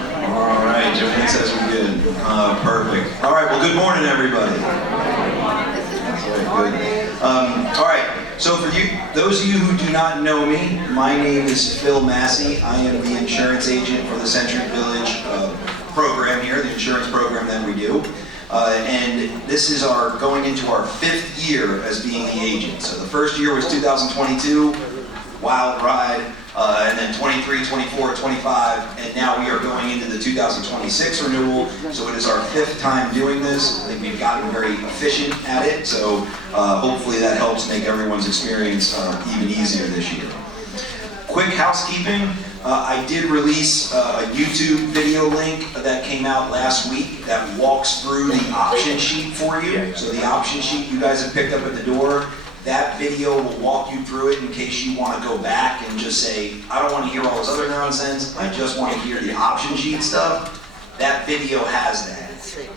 All right, Joanne says we're good. Perfect. All right, well, good morning, everybody. Good. All right, so for you, those of you who do not know me, my name is Phil Massey. I am the insurance agent for the Century Village program here, the insurance program that we do. And this is our going into our 5th year as being the agent. So the first year was 2022, wild ride, and then 23, 24, 25, and now we are going into the 2026 renewal. So it is our 5th time doing this. I think we've gotten very efficient at it, so hopefully that helps make everyone's experience even easier this year. Quick housekeeping. I did release a YouTube video link that came out last week that walks through the option sheet for you. So the option sheet you guys have picked up at the door, that video will walk you through it in case you want to go back and just say, I don't want to hear all this other nonsense, I just want to hear the option sheet stuff. That video has that.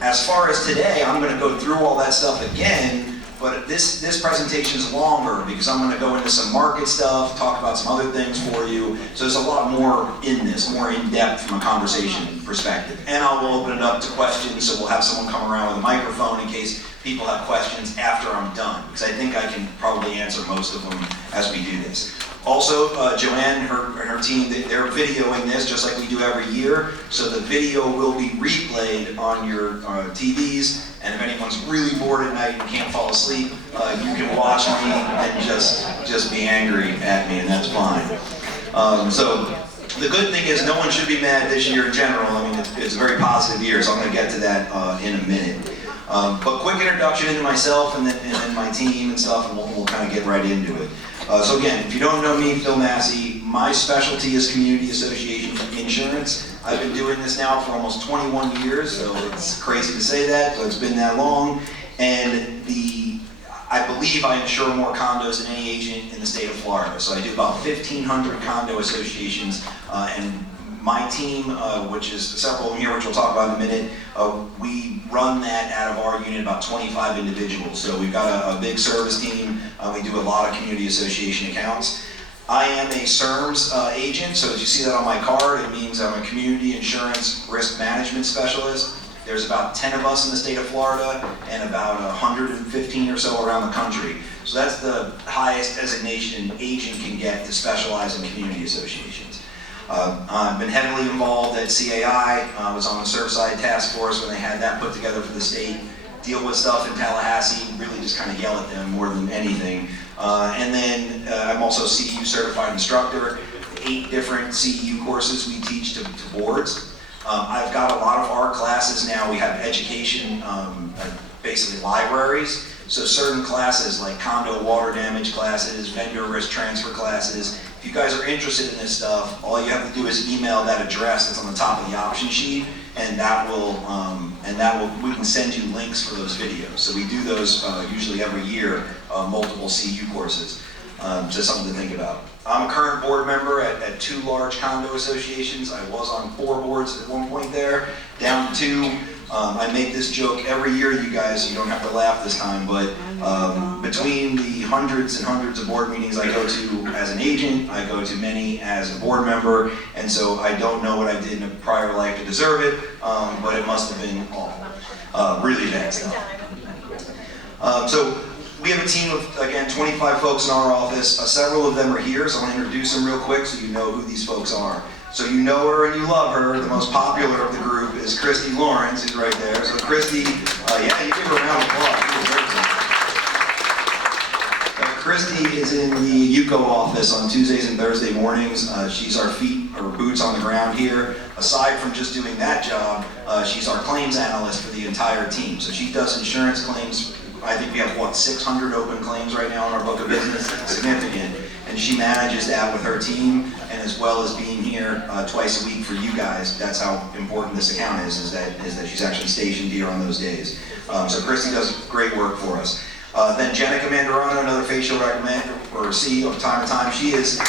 As far as today, I'm going to go through all that stuff again. But this presentation is longer because I'm going to go into some market stuff, talk about some other things for you. So there's a lot more in this, more in depth from a conversation perspective. And I will open it up to questions, so we'll have someone come around with a microphone in case people have questions after I'm done, because I think I can probably answer most of them as we do this. Also, Joanne and her team, they're videoing this just like we do every year. So the video will be replayed on your TVs. And if anyone's really bored at night and can't fall asleep, you can watch me and just be angry at me, and that's fine. So the good thing is no one should be mad this year in general. I mean, it's a very positive year, so I'm going to get to that in a minute. But quick introduction into myself and then my team and stuff, and we'll kind of get right into it. So again, if you don't know me, Phil Massey, my specialty is community association insurance. I've been doing this now for almost 21 years, so it's crazy to say that, but it's been that long. And I believe I insure more condos than any agent in the state of Florida. So I do about 1,500 condo associations, and my team, which is several of them here, which we'll talk about in a minute, we run that out of our unit, about 25 individuals. So we've got a big service team. We do a lot of community association accounts. I am a CIRMS agent, so as you see that on my card, it means I'm a community insurance risk management specialist. There's about 10 of us in the state of Florida and about 115 or so around the country. So that's the highest designation an agent can get to specialize in community associations. I've been heavily involved at CAI. I was on the Surfside Task Force when they had that put together for the state. Deal with stuff in Tallahassee, really just kind of yell at them more than anything. And then I'm also a CEU certified instructor, 8 different CEU courses we teach to boards. I've got a lot of our classes now. We have education, basically libraries. So certain classes like condo water damage classes, vendor risk transfer classes. If you guys are interested in this stuff, all you have to do is email that address that's on the top of the option sheet, and we can send you links for those videos. So we do those usually every year, multiple CU courses. Just something to think about. I'm a current board member at 2 large condo associations. I was on 4 boards at one point there, down to 2. I make this joke every year, you guys, you don't have to laugh this time, but between the hundreds and hundreds of board meetings I go to as an agent, I go to many as a board member, and so I don't know what I did in a prior life to deserve it, but it must have been awful. Really bad stuff. So we have a team of, again, 25 folks in our office. Several of them are here, so I want to introduce them real quick so you know who these folks are. So you know her and you love her. The most popular of the group is Christy Lawrence, who's right there. So Christy, yeah, you give her a round of applause. Christy is in the UCO office on Tuesdays and Thursday mornings. She's our feet or boots on the ground here. Aside from just doing that job, she's our claims analyst for the entire team. So she does insurance claims. I think we have, 600 open claims right now in our book of business. Significant. And she manages that with her team, and as well as being here twice a week for you guys. That's how important this account is that she's actually stationed here on those days. So Christy does great work for us. Then Jenica Mandarano, another facial recommender or CEO from time to time. She is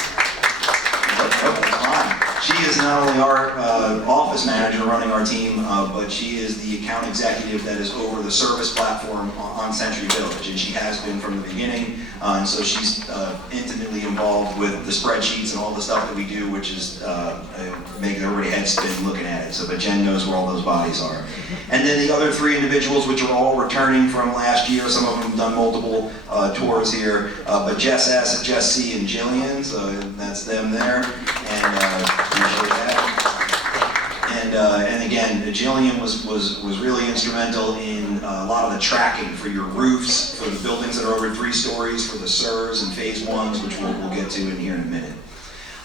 not only our office manager running our team, but she is the account executive that is over the service platform on Century Village, and she has been from the beginning. And so she's intimately involved with the spreadsheets and all the stuff that we do, which is making everybody head spin looking at head. So, but Jen knows where all those bodies are. And then the other 3 individuals, which are all returning from last year, some of them have done multiple tours here, but Jess S, Jess C, and Jillian, so that's them there, and appreciate that. And again, Jillian was really instrumental in a lot of the tracking for your roofs, for the buildings that are over 3 stories, for the SERS and phase 1s, which we'll get to in here in a minute.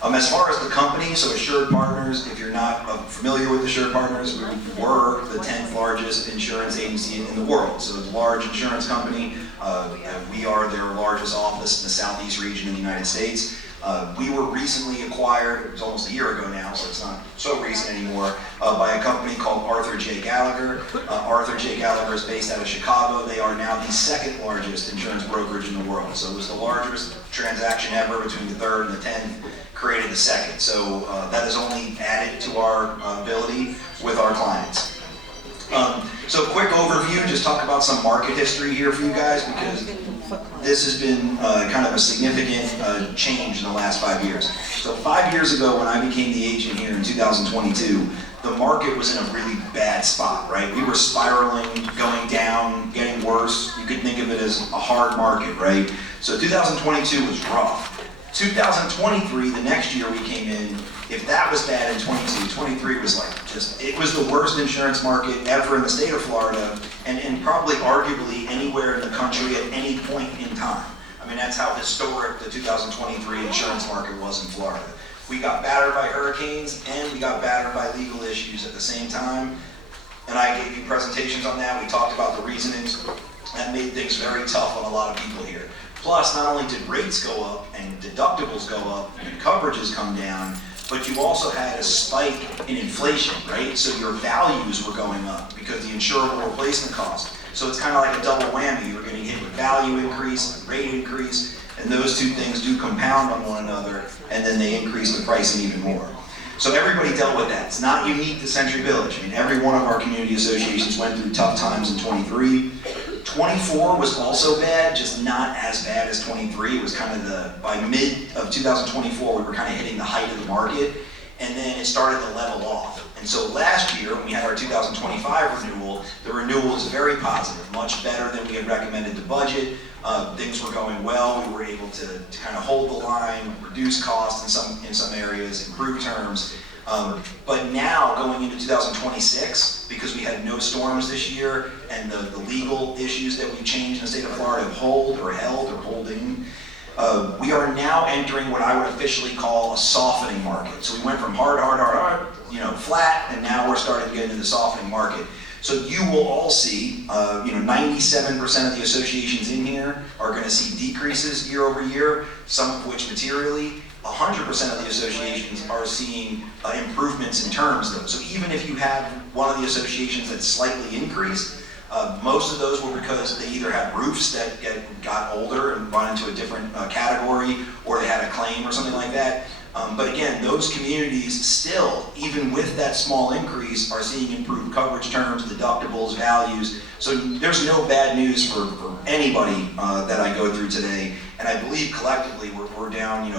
As far as the company, so Assured Partners, if you're not familiar with Assured Partners, we were the 10th largest insurance agency in the world. So it's a large insurance company. We are their largest office in the Southeast region of the United States. We were recently acquired, it was almost a year ago now, so it's not so recent anymore, by a company called Arthur J. Gallagher. Arthur J. Gallagher is based out of Chicago. They are now the 2nd largest insurance brokerage in the world. So it was the largest transaction ever between the 3rd and the 10th, created the 2nd. So that has only added to our ability with our clients. So quick overview, just talk about some market history here for you guys, because this has been kind of a significant change in the last 5 years. So 5 years ago, when I became the agent here in 2022, the market was in a really bad spot, right? We were spiraling, going down, getting worse. You could think of it as a hard market, right? So 2022 was rough. 2023, the next year we came in, if that was bad in 22, 23 was like it was the worst insurance market ever in the state of Florida, and probably arguably anywhere in the country at any point in time. I mean, that's how historic the 2023 insurance market was in Florida. We got battered by hurricanes and we got battered by legal issues at the same time. And I gave you presentations on that. We talked about the reasonings that made things very tough on a lot of people here. Plus, not only did rates go up and deductibles go up and coverages come down, but you also had a spike in inflation, right? So your values were going up because the insurable replacement cost. So it's kind of like a double whammy. You're getting hit with value increase, rate increase, and those 2 things do compound on one another, and then they increase the pricing even more. So everybody dealt with that. It's not unique to Century Village. I mean, every one of our community associations went through tough times in 23. 24 was also bad, just not as bad as 23. It was kind of by mid of 2024, we were kind of hitting the height of the market, and then it started to level off. And so last year, when we had our 2025 renewal, the renewal was very positive, much better than we had recommended the budget. Things were going well. We were able to kind of hold the line, reduce costs in some areas, improve terms. But now, going into 2026, because we had no storms this year, and the legal issues that we changed in the state of Florida have held or holding, we are now entering what I would officially call a softening market. So we went from hard, flat, and now we're starting to get into the softening market. So you will all see, 97% of the associations in here are going to see decreases year over year, some of which materially. 100% of the associations are seeing improvements in terms though. So even if you have one of the associations that's slightly increased, most of those were because they either had roofs that got older and gone into a different category, or they had a claim or something like that. But again, those communities still, even with that small increase, are seeing improved coverage terms, deductibles, values. So there's no bad news for anybody that I go through today. And I believe collectively we're down,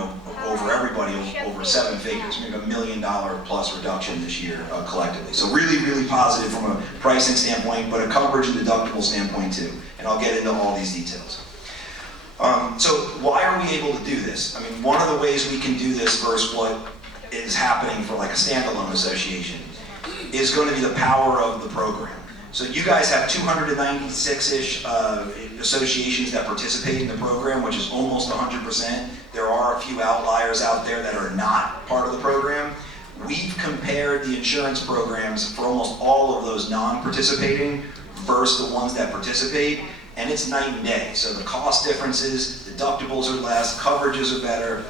over everybody over 7 figures, maybe $1 million plus reduction this year collectively. So really, really positive from a pricing standpoint, but a coverage and deductible standpoint too. And I'll get into all these details. So why are we able to do this? I mean, one of the ways we can do this versus what is happening for like a standalone association is going to be the power of the program. So you guys have 296-ish associations that participate in the program, which is almost 100%. There are a few outliers out there that are not part of the program. We've compared the insurance programs for almost all of those non-participating versus the ones that participate, and it's night and day. So the cost differences, deductibles are less, coverages are better.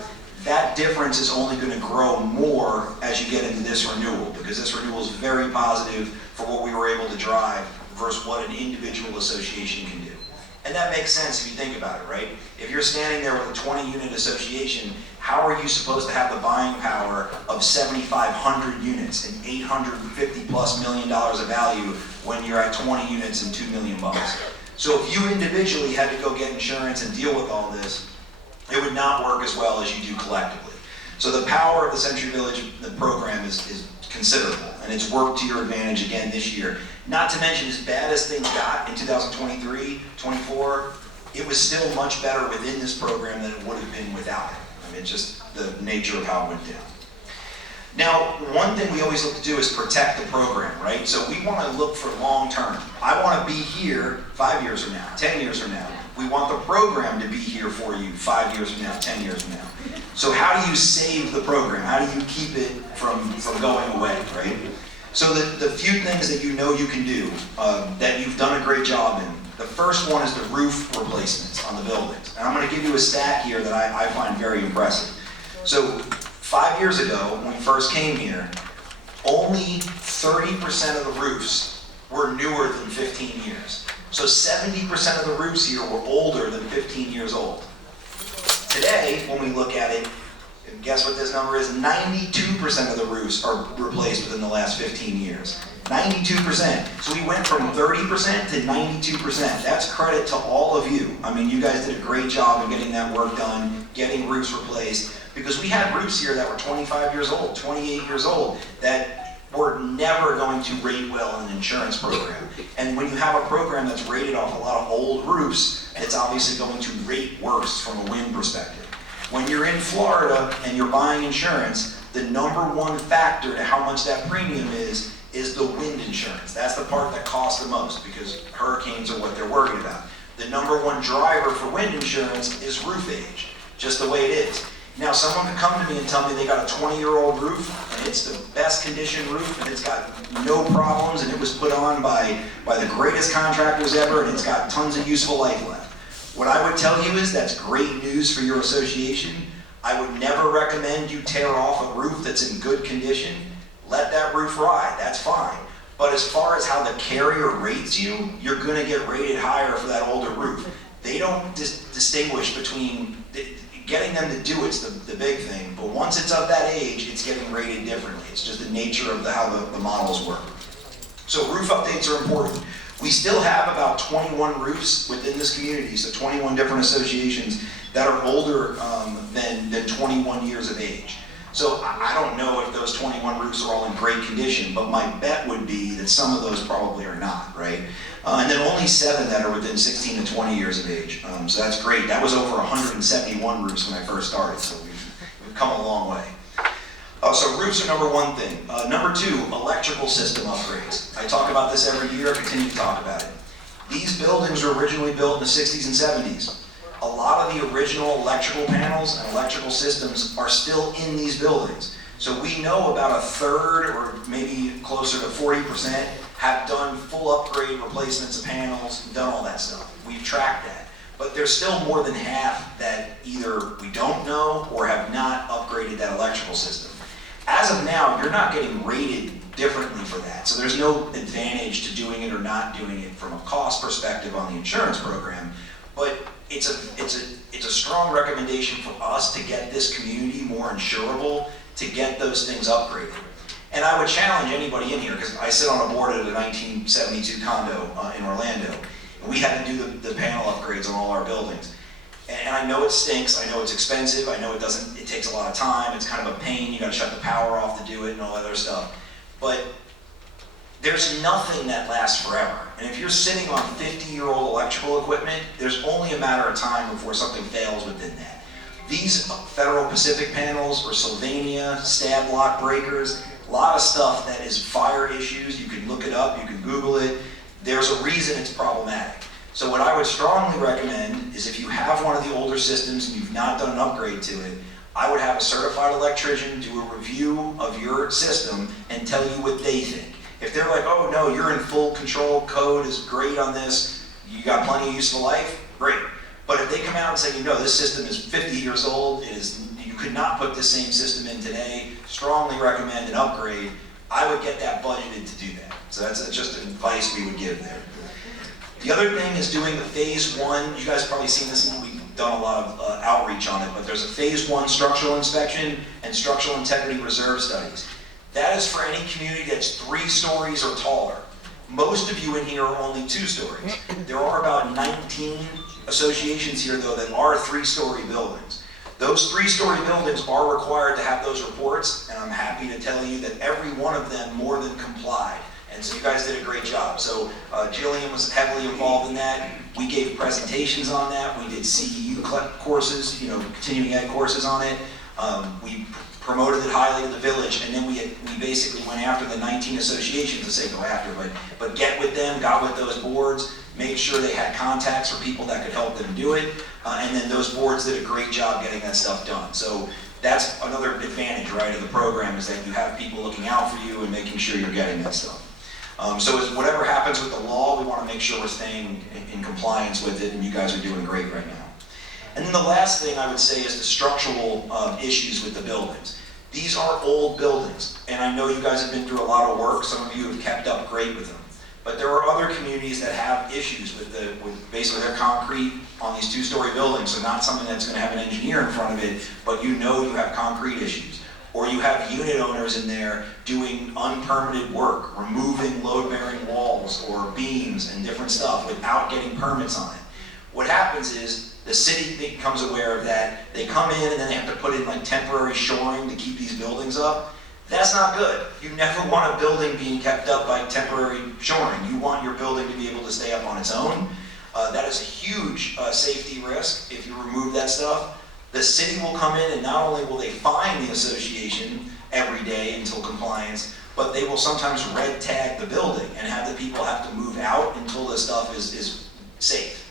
That difference is only going to grow more as you get into this renewal, because this renewal is very positive for what we were able to drive versus what an individual association can do. And that makes sense if you think about it, right? If you're standing there with a 20-unit association, how are you supposed to have the buying power of 7,500 units and $850 plus million of value when you're at 20 units and $2 million bucks? So if you individually had to go get insurance and deal with all this, it would not work as well as you do collectively. So the power of the Century Village program is considerable. and it's worked to your advantage again this year. Not to mention, as bad as things got in 2023, 24, it was still much better within this program than it would have been without it. I mean, just the nature of how it went down. Now, one thing we always look to do is protect the program, right? So we want to look for long term. I want to be here 5 years from now, 10 years from now. We want the program to be here for you 5 years from now, 10 years from now. So how do you save the program? How do you keep it from going away, right? So the few things that you know you can do, that you've done a great job in. The first one is the roof replacements on the buildings. And I'm going to give you a stat here that I find very impressive. So 5 years ago, when we first came here, only 30% of the roofs were newer than 15 years. So 70% of the roofs here were older than 15 years old. Today, when we look at it, and guess what this number is? 92% of the roofs are replaced within the last 15 years. 92%. So we went from 30% to 92%. That's credit to all of you. I mean, you guys did a great job in getting that work done, getting roofs replaced, because we had roofs here that were 25 years old, 28 years old, that were never going to rate well in an insurance program. And when you have a program that's rated off a lot of old roofs, it's obviously going to rate worse from a wind perspective. When you're in Florida and you're buying insurance, the number one factor to how much that premium is the wind insurance. That's the part that costs the most, because hurricanes are what they're worried about. The number one driver for wind insurance is roof age, just the way it is. Now, someone could come to me and tell me they got a 20-year-old roof, and it's the best conditioned roof, and it's got no problems, and it was put on by the greatest contractors ever, and it's got tons of useful life left. What I would tell you is that's great news for your association. I would never recommend you tear off a roof that's in good condition. Let that roof ride, that's fine. But as far as how the carrier rates you, you're gonna get rated higher for that older roof. They don't distinguish between, getting them to do it's the big thing, but once it's of that age, it's getting rated differently. It's just the nature of how the models work. So roof updates are important. We still have about 21 roofs within this community, so 21 different associations that are older than 21 years of age. So I don't know if those 21 roofs are all in great condition, but my bet would be that some of those probably are not, right? And then only 7 that are within 16 to 20 years of age. So that's great. That was over 171 roofs when I first started, so we've come a long way. So roofs are number one thing. Number 2, electrical system upgrades. I talk about this every year, I continue to talk about it. These buildings were originally built in the 60s and 70s. A lot of the original electrical panels and electrical systems are still in these buildings. So we know about a third, or maybe closer to 40%, have done full upgrade replacements of panels, done all that stuff. We've tracked that. But there's still more than half that either we don't know or have not upgraded that electrical system. As of now, you're not getting rated differently for that. So there's no advantage to doing it or not doing it from a cost perspective on the insurance program. But it's a strong recommendation for us to get this community more insurable, to get those things upgraded. And I would challenge anybody in here, because I sit on a board at a 1972 condo in Orlando, and we had to do the panel upgrades on all our buildings. And I know it stinks, I know it's expensive, I know it takes a lot of time, it's kind of a pain, you gotta shut the power off to do it and all that other stuff. But there's nothing that lasts forever. And if you're sitting on 50-year-old electrical equipment, there's only a matter of time before something fails within that. These Federal Pacific panels or Sylvania stab lock breakers, a lot of stuff that is fire issues, you can look it up, you can Google it. There's a reason it's problematic. So what I would strongly recommend is if you have one of the older systems and you've not done an upgrade to it, I would have a certified electrician do a review of your system and tell you what they think. If they're like, oh no, you're in full control, code is great on this, you got plenty of useful life, great. But if they come out and say, you know, this system is 50 years old, you could not put the same system in today, strongly recommend an upgrade, I would get that budgeted to do that. So that's just advice we would give there. The other thing is doing the phase 1, you guys have probably seen this, and we've done a lot of outreach on it, but there's a phase 1 structural inspection and structural integrity reserve studies. That is for any community that's 3 stories or taller. Most of you in here are only 2 stories. There are about 19 associations here, though, that are 3-story buildings. Those 3-story buildings are required to have those reports, and I'm happy to tell you that every one of them more than complied. And so you guys did a great job. So Jillian was heavily involved in that. We gave presentations on that. We did CEU courses, continuing ed courses on it. We promoted it highly to the village, and then we basically went after the 19 associations, to say go after, but get with them, got with those boards, made sure they had contacts for people that could help them do it, and then those boards did a great job getting that stuff done. So that's another advantage, right, of the program, is that you have people looking out for you and making sure you're getting that stuff. So as whatever happens with the law, we want to make sure we're staying in compliance with it, and you guys are doing great right now. And then the last thing I would say is the structural issues with the buildings. These are old buildings, and I know you guys have been through a lot of work. Some of you have kept up great with them. But there are other communities that have issues with basically their concrete on these 2-story buildings, so not something that's going to have an engineer in front of it, but you have concrete issues. Or you have unit owners in there doing unpermitted work, removing load-bearing walls or beams and different stuff without getting permits on it. What happens is the city becomes aware of that. They come in and then they have to put in like temporary shoring to keep these buildings up. That's not good. You never want a building being kept up by temporary shoring. You want your building to be able to stay up on its own. That is a huge safety risk if you remove that stuff. The city will come in and not only will they fine the association every day until compliance, but they will sometimes red tag the building and have the people have to move out until the stuff is safe.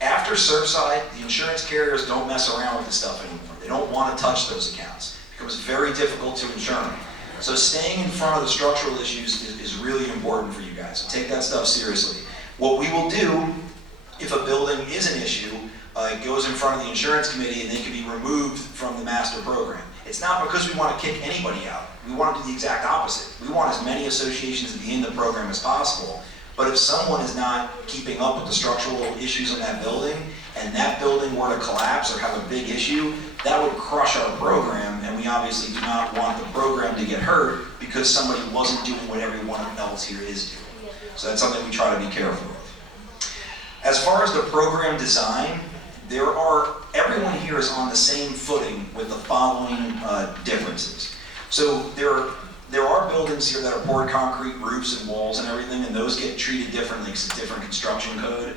After Surfside, the insurance carriers don't mess around with the stuff anymore. They don't want to touch those accounts. It becomes very difficult to insure them. So staying in front of the structural issues is really important for you guys. So take that stuff seriously. What we will do, if a building is an issue, it goes in front of the insurance committee and they can be removed from the master program. It's not because we want to kick anybody out. We want to do the exact opposite. We want as many associations to be in the program as possible. But if someone is not keeping up with the structural issues in that building, and that building were to collapse or have a big issue, that would crush our program, and we obviously do not want the program to get hurt because somebody wasn't doing what everyone else here is doing. So that's something we try to be careful of. As far as the program design, everyone here is on the same footing with the following differences. So there are buildings here that are poured concrete roofs and walls and everything, and those get treated differently because it's a different construction code.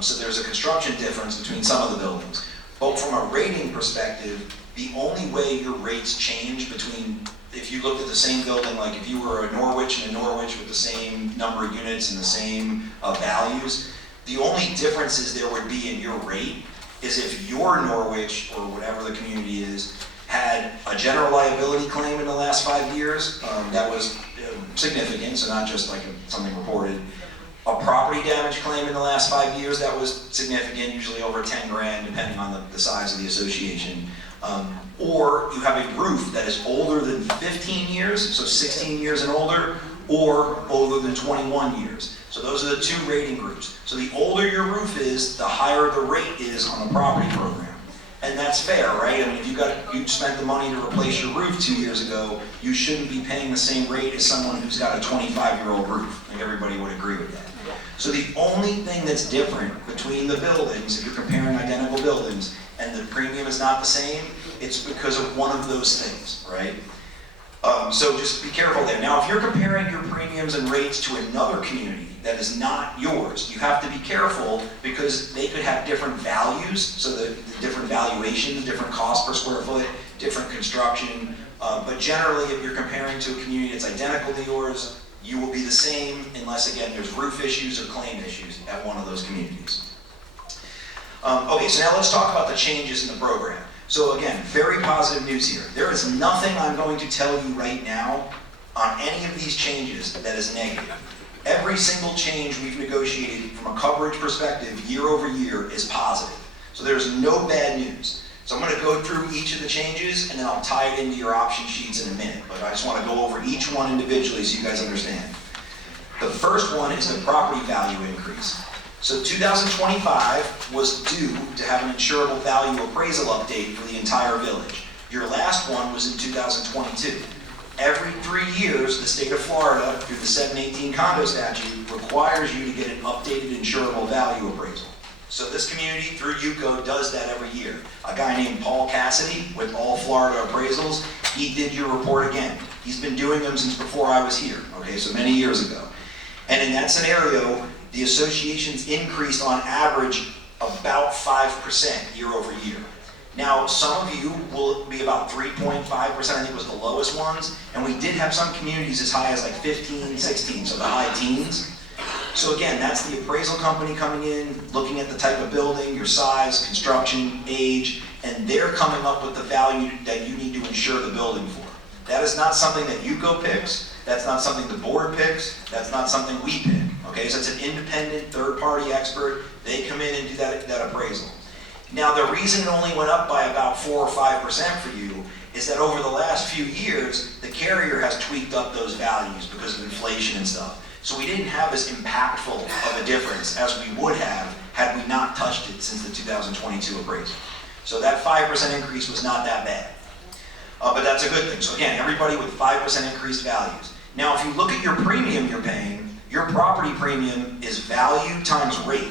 So there's a construction difference between some of the buildings. But from a rating perspective, the only way your rates change between, if you looked at the same building, like if you were a Norwich and a Norwich with the same number of units and the same values, the only differences there would be in your rate is if your Norwich, or whatever the community is, had a general liability claim in the last 5 years that was significant, so not just like something reported. A property damage claim in the last 5 years that was significant, usually over 10 grand, depending on the size of the association. Or you have a roof that is older than 15 years, so 16 years and older, or older than 21 years. So those are the 2 rating groups. So the older your roof is, the higher the rate is on the property program. And that's fair, right? I mean, if you spent the money to replace your roof 2 years ago, you shouldn't be paying the same rate as someone who's got a 25-year-old roof. I think everybody would agree with that. So the only thing that's different between the buildings, if you're comparing identical buildings, and the premium is not the same, it's because of one of those things, right? So just be careful there. Now, if you're comparing your premiums and rates to another community that is not yours, you have to be careful because they could have different values, so the different valuations, different cost per square foot, different construction. But generally, if you're comparing to a community that's identical to yours, you will be the same unless, again, there's roof issues or claim issues at one of those communities. Okay, so now let's talk about the changes in the program. So again, very positive news here. There is nothing I'm going to tell you right now on any of these changes that is negative. Every single change we've negotiated from a coverage perspective year over year is positive. So there's no bad news. So I'm going to go through each of the changes and then I'll tie it into your option sheets in a minute. But I just want to go over each one individually so you guys understand. The first one is the property value increase. So 2025 was due to have an insurable value appraisal update for the entire village. Your last one was in 2022. Every 3 years, the state of Florida, through the 718 condo statute, requires you to get an updated insurable value appraisal. So this community, through UCO, does that every year. A guy named Paul Cassidy with All Florida Appraisals, he did your report again. He's been doing them since before I was here, okay, so many years ago. And in that scenario, the associations increased on average about 5% year over year. Now, some of you will be about 3.5%, I think was the lowest ones, and we did have some communities as high as like 15, 16, so the high teens. So again, that's the appraisal company coming in, looking at the type of building, your size, construction, age, and they're coming up with the value that you need to insure the building for. That is not something that UCO picks, that's not something the board picks, that's not something we pick, okay? So it's an independent, third-party expert, they come in and do that appraisal. Now, the reason it only went up by about 4 or 5% for you is that over the last few years, the carrier has tweaked up those values because of inflation and stuff. So we didn't have as impactful of a difference as we would have had we not touched it since the 2022 appraisal. So that 5% increase was not that bad. But that's a good thing. So again, everybody with 5% increased values. Now, if you look at your premium you're paying, your property premium is value times rate.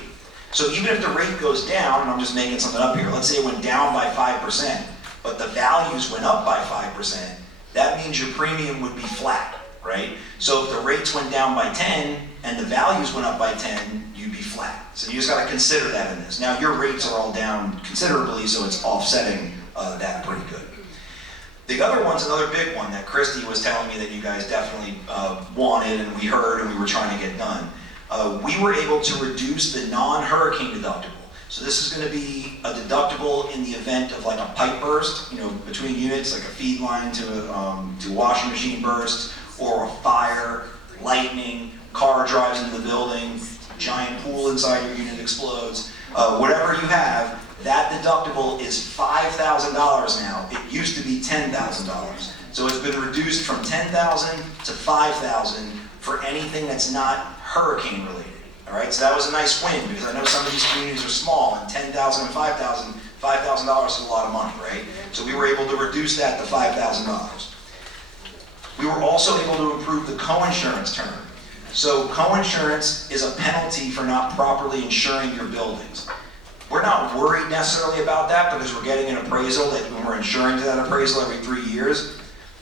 So even if the rate goes down, and I'm just making something up here, let's say it went down by 5%, but the values went up by 5%, that means your premium would be flat, right? So if the rates went down by 10 and the values went up by 10, you'd be flat. So you just got to consider that in this. Now your rates are all down considerably, so it's offsetting that pretty good. The other one's another big one that Christy was telling me that you guys definitely wanted and we heard and we were trying to get done. We were able to reduce the non-hurricane deductible. So this is going to be a deductible in the event of like a pipe burst, you know, between units, like a feed line to a washing machine burst, or a fire, lightning, car drives into the building, giant pool inside your unit explodes. Whatever you have, that deductible is $5,000 now. It used to be $10,000. So it's been reduced from $10,000 to $5,000 for anything that's not hurricane related. All right, so that was a nice win because I know some of these communities are small and $10,000 and $5,000 is a lot of money, right? So we were able to reduce that to $5,000. We were also able to improve the coinsurance term. So coinsurance is a penalty for not properly insuring your buildings. We're not worried necessarily about that because we're getting an appraisal that when we're insuring to that appraisal every 3 years.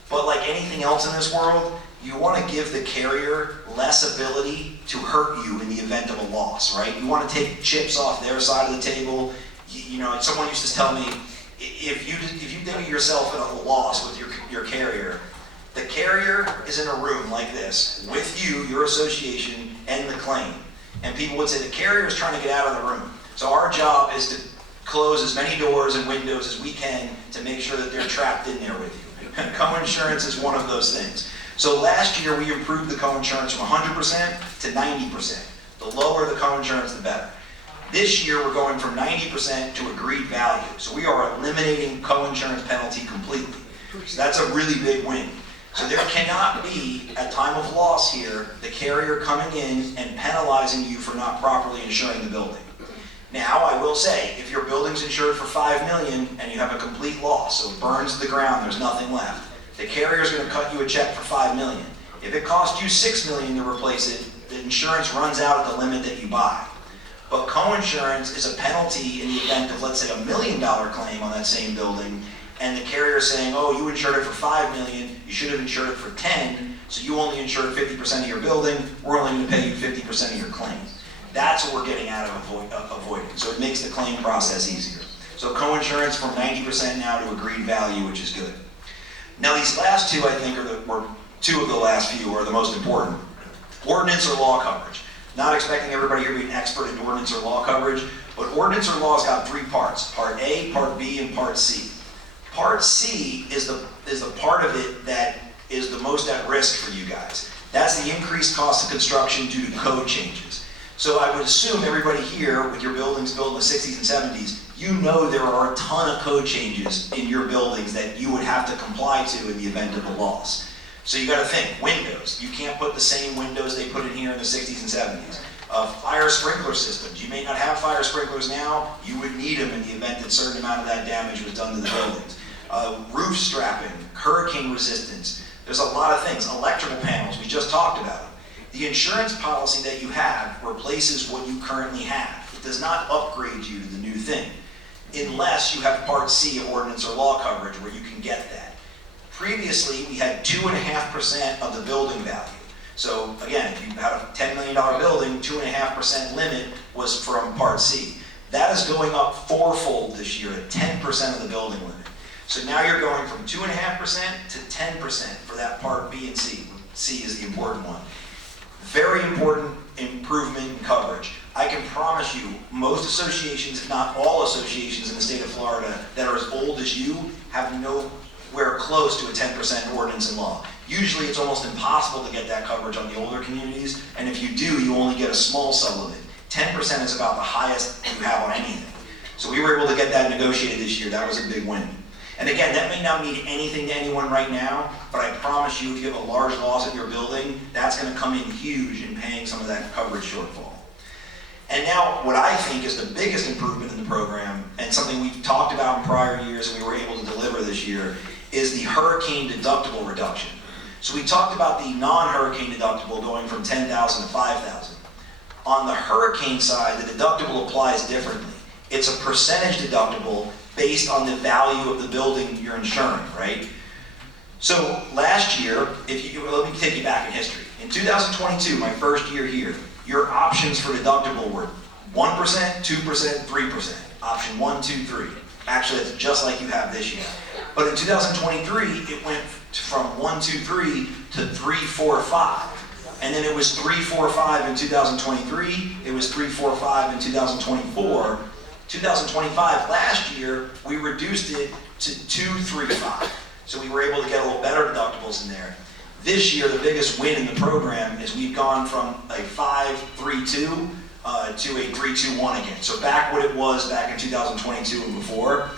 But like anything else in this world, you want to give the carrier less ability to hurt you in the event of a loss, right? You want to take chips off their side of the table. You know, someone used to tell me, if you think of yourself in a loss with your carrier, the carrier is in a room like this with you, your association, and the claim. And people would say the carrier is trying to get out of the room. So our job is to close as many doors and windows as we can to make sure that they're trapped in there with you. Coinsurance is one of those things. So last year we improved the coinsurance from 100% to 90%. The lower the coinsurance, the better. This year we're going from 90% to agreed value. So we are eliminating coinsurance penalty completely. So that's a really big win. So there cannot be, at time of loss here, the carrier coming in and penalizing you for not properly insuring the building. Now, I will say, if your building's insured for $5 million and you have a complete loss, so it burns to the ground, there's nothing left, the carrier's going to cut you a check for $5 million. If it costs you $6 million to replace it, the insurance runs out at the limit that you buy. But coinsurance is a penalty in the event of, let's say, $1 million claim on that same building, and the carrier is saying, oh, you insured it for $5 million, you should have insured it for 10, so you only insured 50% of your building, we're only going to pay you 50% of your claim. That's what we're getting out of avoiding. So it makes the claim process easier. So coinsurance from 90% now to agreed value, which is good. Now these last two, I think, or two of the last few are the most important. Ordinance or law coverage. Not expecting everybody here to be an expert in ordinance or law coverage, but ordinance or law's got three parts. Part A, Part B, and Part C. Part C is the part of it that is the most at risk for you guys. That's the increased cost of construction due to code changes. So I would assume everybody here with your buildings built in the 60s and 70s, you know there are a ton of code changes in your buildings that you would have to comply to in the event of a loss. So you got to think, windows. You can't put the same windows they put in here in the 60s and 70s. Fire sprinkler systems. You may not have fire sprinklers now. You would need them in the event that a certain amount of that damage was done to the buildings. Roof strapping, hurricane resistance. There's a lot of things. Electrical panels, we just talked about them. The insurance policy that you have replaces what you currently have. It does not upgrade you to the new thing, unless you have Part C of ordinance or law coverage where you can get that. Previously, we had 2.5% of the building value. So again, if you had a $10 million building, 2.5% limit was from Part C. That is going up fourfold this year to 10% of the building limit. So now you're going from 2.5% to 10% for that Part B and C. C is the important one. Very important improvement in coverage. I can promise you, most associations, if not all associations in the state of Florida that are as old as you, have nowhere close to a 10% ordinance in law. Usually it's almost impossible to get that coverage on the older communities, and if you do, you only get a small cell limit. 10% is about the highest you have on anything. So we were able to get that negotiated this year. That was a big win. And again, that may not mean anything to anyone right now, but I promise you, if you have a large loss at your building, that's going to come in huge in paying some of that coverage shortfall. And now, what I think is the biggest improvement in the program, and something we've talked about in prior years and we were able to deliver this year, is the hurricane deductible reduction. So we talked about the non-hurricane deductible going from $10,000 to $5,000. On the hurricane side, the deductible applies differently. It's a percentage deductible based on the value of the building you're insuring, right? So last year, let me take you back in history. In 2022, my first year here, your options for deductible were 1%, 2%, 3%. Option 1, 2, 3. Actually, it's just like you have this year. But in 2023, it went from 1, 2, 3 to 3, 4, 5. And then it was 3, 4, 5 in 2023. It was 3, 4, 5 in 2024. 2025, last year, we reduced it to 2, 3, 5. So we were able to get a little better deductibles in there. This year, the biggest win in the program is we've gone from a 5, 3, 2 to a 3, 2, 1 again. So back what it was back in 2022 and before.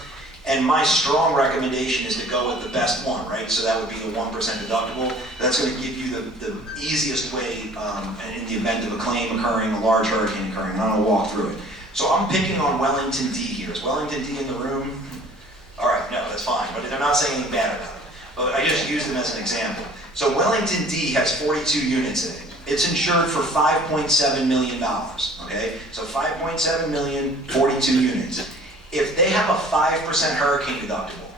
And my strong recommendation is to go with the best one, right? So that would be the 1% deductible. That's going to give you the easiest way in the event of a claim occurring, a large hurricane occurring. I'm going to walk through it. So I'm picking on Wellington D here. Is Wellington D in the room? All right, no, that's fine, but they're not saying anything bad about it. But I just used them as an example. So Wellington D has 42 units in it. It's insured for $5.7 million, okay? So 5.7 million, 42 units. If they have a 5% hurricane deductible,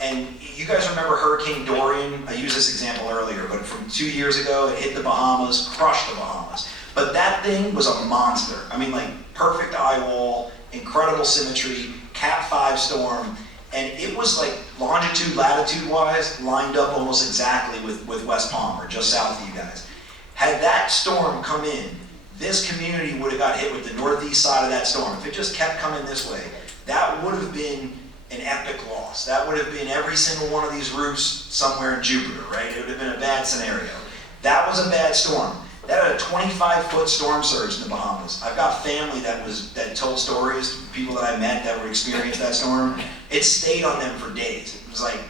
and you guys remember Hurricane Dorian? I used this example earlier, but from 2 years ago, it hit the Bahamas, crushed the Bahamas. But that thing was a monster. I mean, like, perfect eye wall, incredible symmetry, Cat 5 storm, and it was like longitude, latitude-wise, lined up almost exactly with West Palm, or just south of you guys. Had that storm come in, this community would have got hit with the northeast side of that storm. If it just kept coming this way, that would have been an epic loss. That would have been every single one of these roofs somewhere in Jupiter, right? It would have been a bad scenario. That was a bad storm. That had a 25-foot storm surge in the Bahamas. I've got family that told stories, people that I met that were experienced that storm. It stayed on them for days. It was like,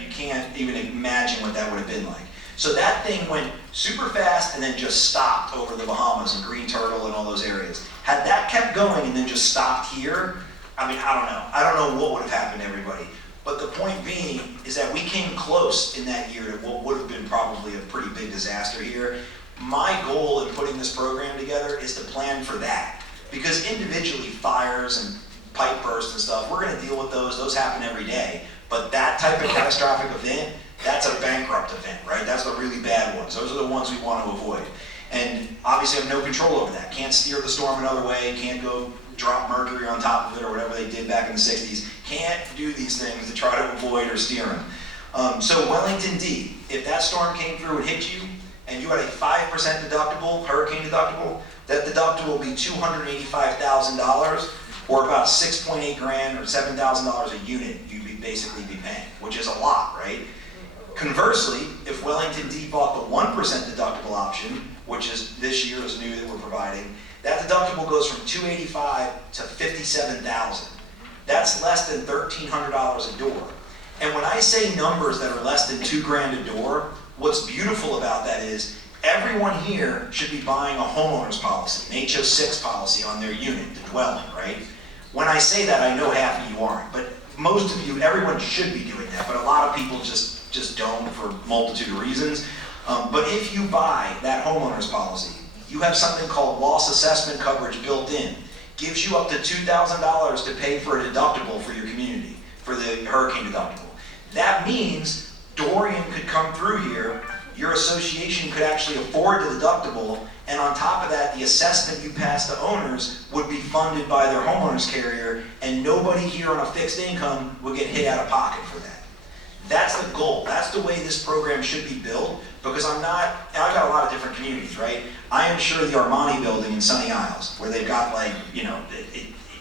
you can't even imagine what that would have been like. So that thing went super fast and then just stopped over the Bahamas and Green Turtle and all those areas. Had that kept going and then just stopped here, I mean, I don't know. I don't know what would have happened to everybody. But the point being is that we came close in that year to what would have been probably a pretty big disaster here. My goal in putting this program together is to plan for that. Because individually, fires and pipe bursts and stuff, we're going to deal with those. Those happen every day. But that type of catastrophic event, that's a bankrupt event, right? That's the really bad ones. Those are the ones we want to avoid. And obviously, I have no control over that. Can't steer the storm another way. Can't go drop mercury on top of it or whatever they did back in the 60s. Can't do these things to try to avoid or steer them. So Wellington D, if that storm came through and hit you, and you had a 5% deductible, hurricane deductible, that deductible will be $285,000, or about 6.8 grand or $7,000 a unit you'd basically be paying, which is a lot, right? Conversely, if Wellington D bought the 1% deductible option, which is this year is new that we're providing, that deductible goes from $285,000 to $57,000. That's less than $1,300 a door. And when I say numbers that are less than 2 grand a door, what's beautiful about that is everyone here should be buying a homeowner's policy, an HO6 policy on their unit, the dwelling, right? When I say that, I know half of you aren't, but most of you, everyone should be doing that, but a lot of people just don't for a multitude of reasons. But if you buy that homeowner's policy, you have something called loss assessment coverage built in. gives you up to $2,000 to pay for a deductible for your community, for the hurricane deductible. That means Dorian could come through here, your association could actually afford the deductible, and on top of that, the assessment you pass to owners would be funded by their homeowner's carrier, and nobody here on a fixed income would get hit out of pocket for that. That's the goal. That's the way this program should be built, because I've got a lot of different communities, right? I insure the Armani building in Sunny Isles, where they've got like,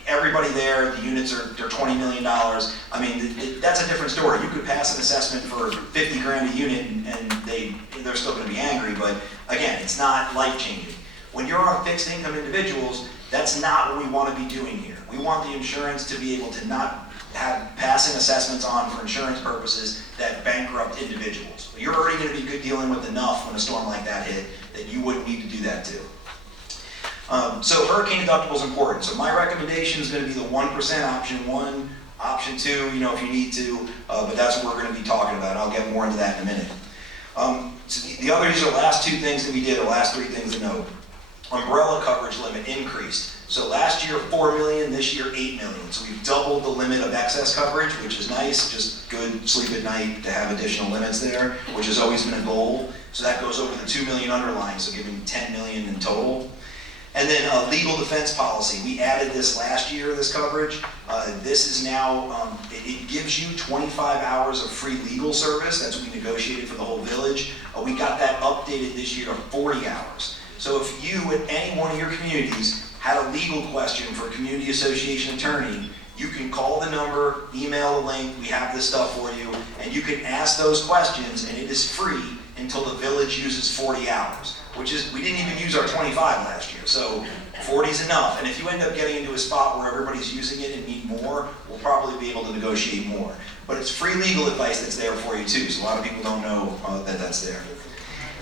everybody there, the units they're $20 million. I mean, that's a different story. You could pass an assessment for 50 grand a unit and they're still gonna be angry, but again, it's not life-changing. When you're on fixed income individuals, that's not what we wanna be doing here. We want the insurance to be able to not have passing assessments on for insurance purposes that bankrupt individuals. You're already going to be good dealing with enough when a storm like that hit that you wouldn't need to do that too. So hurricane deductible is important. So my recommendation is going to be the 1% option 1, option 2, if you need to, but that's what we're going to be talking about. I'll get more into that in a minute. So these are the last 2 things that we did, the last 3 things to note. Umbrella coverage limit increased. So last year, 4 million, this year, 8 million. So we've doubled the limit of excess coverage, which is nice, just good sleep at night to have additional limits there, which has always been a goal. So that goes over the 2 million underlying, so giving 10 million in total. And then legal defense policy. We added this last year, this coverage. This is now, it gives you 25 hours of free legal service. That's what we negotiated for the whole village. We got that updated this year to 40 hours. So if you, at any one of your communities, had a legal question for a community association attorney, you can call the number, email the link, we have this stuff for you, and you can ask those questions, and it is free until the village uses 40 hours, which is, we didn't even use our 25 last year, so 40 is enough. And if you end up getting into a spot where everybody's using it and need more, we'll probably be able to negotiate more. But it's free legal advice that's there for you too, so a lot of people don't know that that's there.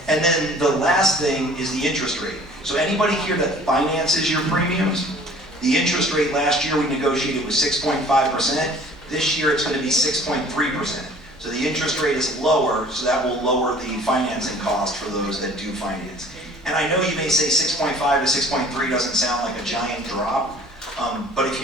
And then the last thing is the interest rate. So anybody here that finances your premiums, the interest rate last year we negotiated was 6.5%. This year it's going to be 6.3%. So the interest rate is lower, so that will lower the financing cost for those that do finance. And I know you may say 6.5 to 6.3 doesn't sound like a giant drop, but if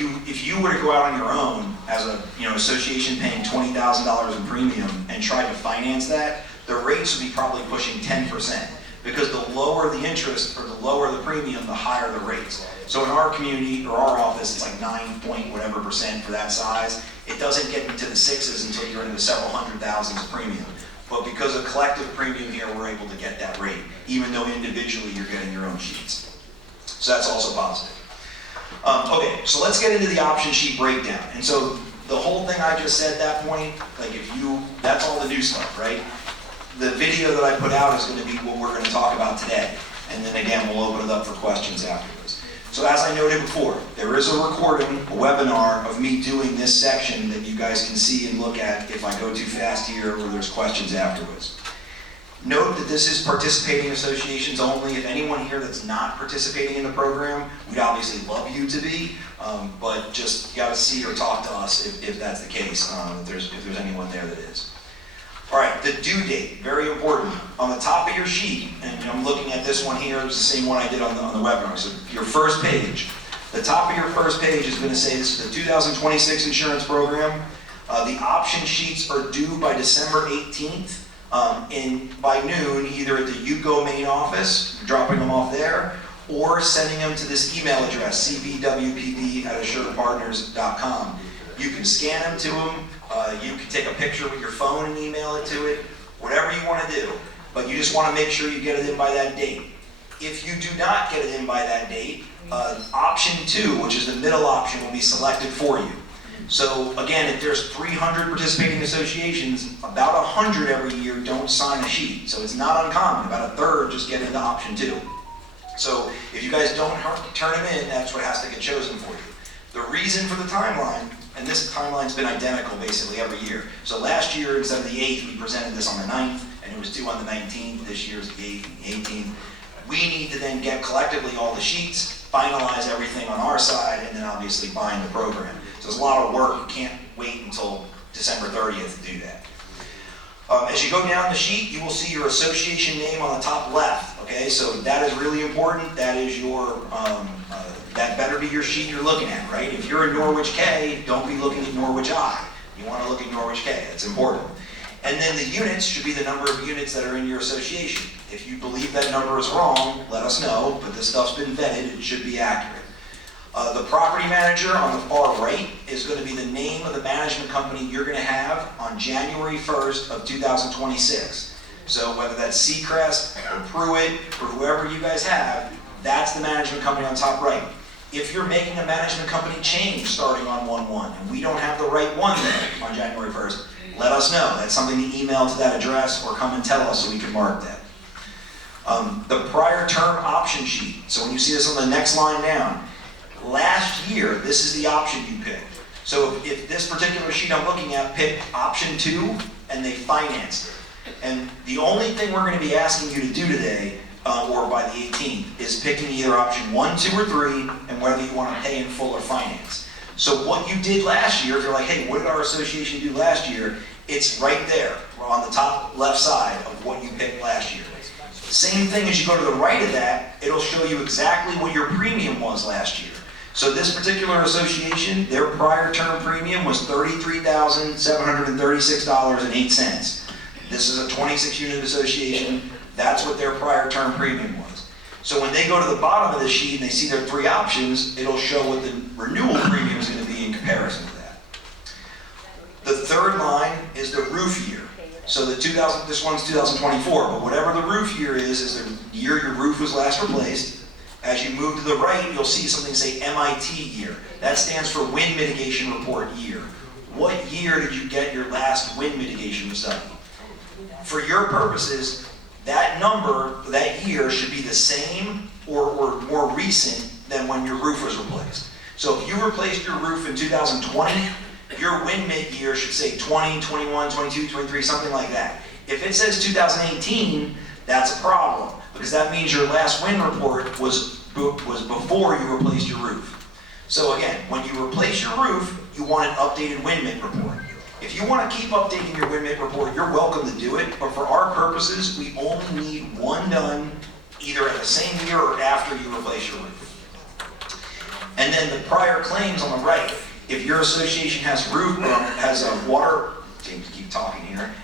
you were to go out on your own as a association paying $20,000 in premium and try to finance that, the rates would be probably pushing 10%, because the lower the interest or the lower the premium, the higher the rates. So in our community or our office, it's like 9% for that size. It doesn't get into the 6s until you're into several hundred thousands of premium. But because of collective premium here, we're able to get that rate, even though individually you're getting your own sheets. So that's also positive. Okay, so let's get into the option sheet breakdown. And so the whole thing I just said at that point, that's all the new stuff, right? The video that I put out is going to be what we're going to talk about today. And then again, we'll open it up for questions afterwards. So as I noted before, there is a recording, a webinar of me doing this section that you guys can see and look at if I go too fast here or there's questions afterwards. Note that this is participating associations only. If anyone here that's not participating in the program, we'd obviously love you to be, but just got to see or talk to us if that's the case, if there's anyone there that is. All right, the due date, very important. On the top of your sheet, and I'm looking at this one here, it's the same one I did on the webinar, so your first page. The top of your first page is going to say this is the 2026 insurance program. The option sheets are due by December 18th. By noon, either at the UCO main office, dropping them off there, or sending them to this email address, cbwpd@assuredpartners.com. You can scan them to them. You can take a picture with your phone and email it to it, whatever you want to do. But you just want to make sure you get it in by that date. If you do not get it in by that date, option 2, which is the middle option, will be selected for you. So again, if there's 300 participating associations, about 100 every year don't sign a sheet. So it's not uncommon. About a third just get into option 2. So if you guys don't turn them in, that's what has to get chosen for you. The reason for the timeline, and this timeline's been identical basically every year. So last year, instead of the 8th, we presented this on the 9th, and it was due on the 19th. This year's the 8th and the 18th. We need to then get collectively all the sheets, finalize everything on our side, and then obviously bind the program. So there's a lot of work. You can't wait until December 30th to do that. As you go down the sheet, you will see your association name on the top left. Okay, so that is really important. That is that better be your sheet you're looking at, right? If you're in Norwich K, don't be looking at Norwich I. You want to look at Norwich K, that's important. And then the units should be the number of units that are in your association. If you believe that number is wrong, let us know, but this stuff's been vetted, it should be accurate. The property manager on the far right is going to be the name of the management company you're going to have on January 1st of 2026. So whether that's Seacrest or Pruitt or whoever you guys have, that's the management company on top right. If you're making a management company change starting on 1/1 and we don't have the right one there on January 1st, let us know. That's something to email to that address or come and tell us so we can mark that. The prior term option sheet. So when you see this on the next line down, last year, this is the option you picked. So if this particular sheet I'm looking at picked option 2 and they financed it. And the only thing we're going to be asking you to do today, or by the 18th, is picking either option 1, 2, or 3, and whether you want to pay in full or finance. So what you did last year, if you're like, hey, what did our association do last year? It's right there on the top left side of what you picked last year. Same thing as you go to the right of that, it'll show you exactly what your premium was last year. So this particular association, their prior term premium was $33,736.08. This is a 26 unit association. That's what their prior term premium was. So when they go to the bottom of the sheet and they see their 3 options, it'll show what the renewal premium is going to be in comparison to that. The third line is the roof year. So this one's 2024, but whatever the roof year is the year your roof was last replaced. As you move to the right, you'll see something say MIT year. That stands for Wind Mitigation Report year. What year did you get your last wind mitigation study? For your purposes, that number, that year, should be the same or more recent than when your roof was replaced. So if you replaced your roof in 2020, your wind mid year should say 20, 21, 22, 23, something like that. If it says 2018, that's a problem, because that means your last wind report was before you replaced your roof. So again, when you replace your roof, you want an updated wind mid report. If you want to keep updating your wind mid report, you're welcome to do it, but for our purposes, we only need one done either at the same year or after you replace your roof. And then the prior claims on the right. If your association has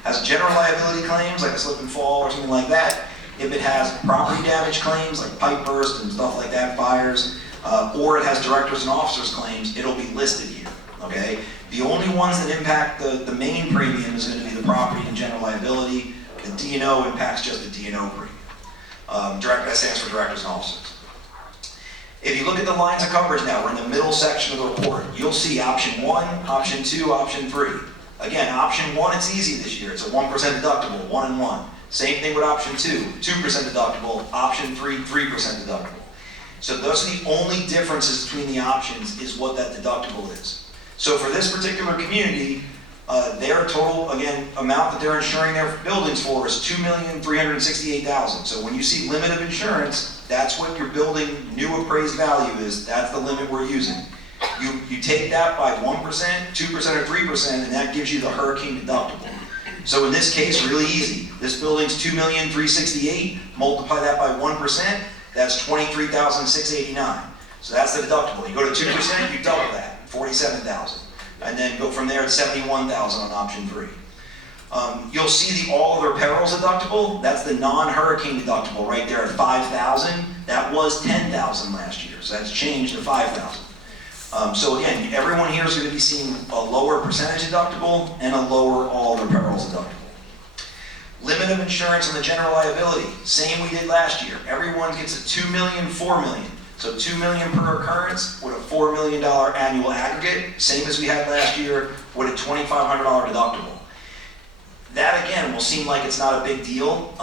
has general liability claims like a slip and fall or something like that, if it has property damage claims like pipe burst and stuff like that, fires, or it has directors and officers claims, it'll be listed here, okay? The only ones that impact the main premium is going to be the property and general liability. The D&O impacts just the D&O premium. That stands for directors and officers. If you look at the lines of coverage now, we're in the middle section of the report. You'll see option 1, option 2, option 3. Again, option 1, it's easy this year. It's a 1% deductible, 1 and 1. Same thing with option 2, 2% deductible. Option 3, 3% deductible. So those are the only differences between the options is what that deductible is. So for this particular community, their total, again, amount that they're insuring their buildings for is $2,368,000. So when you see limit of insurance, that's what your building new appraised value is. That's the limit we're using. You take that by 1%, 2%, or 3%, and that gives you the hurricane deductible. So in this case, really easy. This building's $2,368,000. Multiply that by 1%, that's $23,689. So that's the deductible. You go to 2%, you double that, $47,000. And then go from there at $71,000 on option 3. You'll see the all other perils deductible. That's the non-hurricane deductible right there at $5,000. That was $10,000 last year, so that's changed to $5,000. So again, everyone here is going to be seeing a lower percentage deductible and a lower all other perils deductible. Limit of insurance on the general liability, same we did last year. Everyone gets a $2 million, $4 million. So $2 million per occurrence with a $4 million annual aggregate, same as we had last year with a $2,500 deductible. That again will seem like it's not a big deal,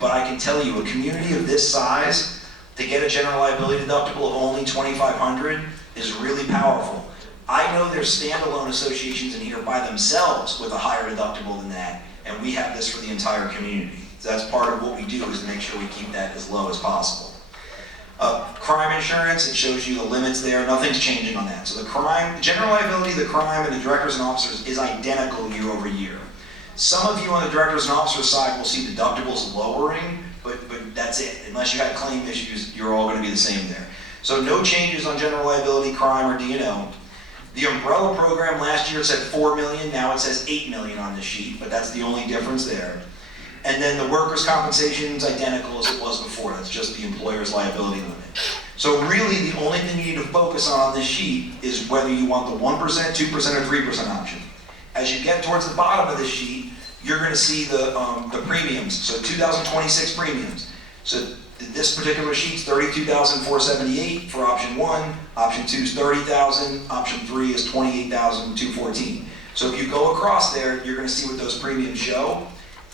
but I can tell you a community of this size, to get a general liability deductible of only $2,500 is really powerful. I know there's standalone associations in here by themselves with a higher deductible than that, and we have this for the entire community. So that's part of what we do, is to make sure we keep that as low as possible. Crime insurance, it shows you the limits there. Nothing's changing on that. So the general liability, the crime, and the directors and officers is identical year over year. Some of you on the directors and officers side will see deductibles lowering, but that's it. Unless you had claim issues, you're all going to be the same there. So no changes on general liability, crime, or D&O. The umbrella program last year said 4 million, now it says 8 million on the sheet, but that's the only difference there. And then the workers' compensation is identical as it was before, that's just the employer's liability limit. So really the only thing you need to focus on this sheet is whether you want the 1%, 2%, or 3% option. As you get towards the bottom of the sheet, you're going to see the premiums, so 2026 premiums. So this particular sheet's $32,478 for option 1, option 2 is $30,000, option 3 is $28,214. So if you go across there, you're going to see what those premiums show,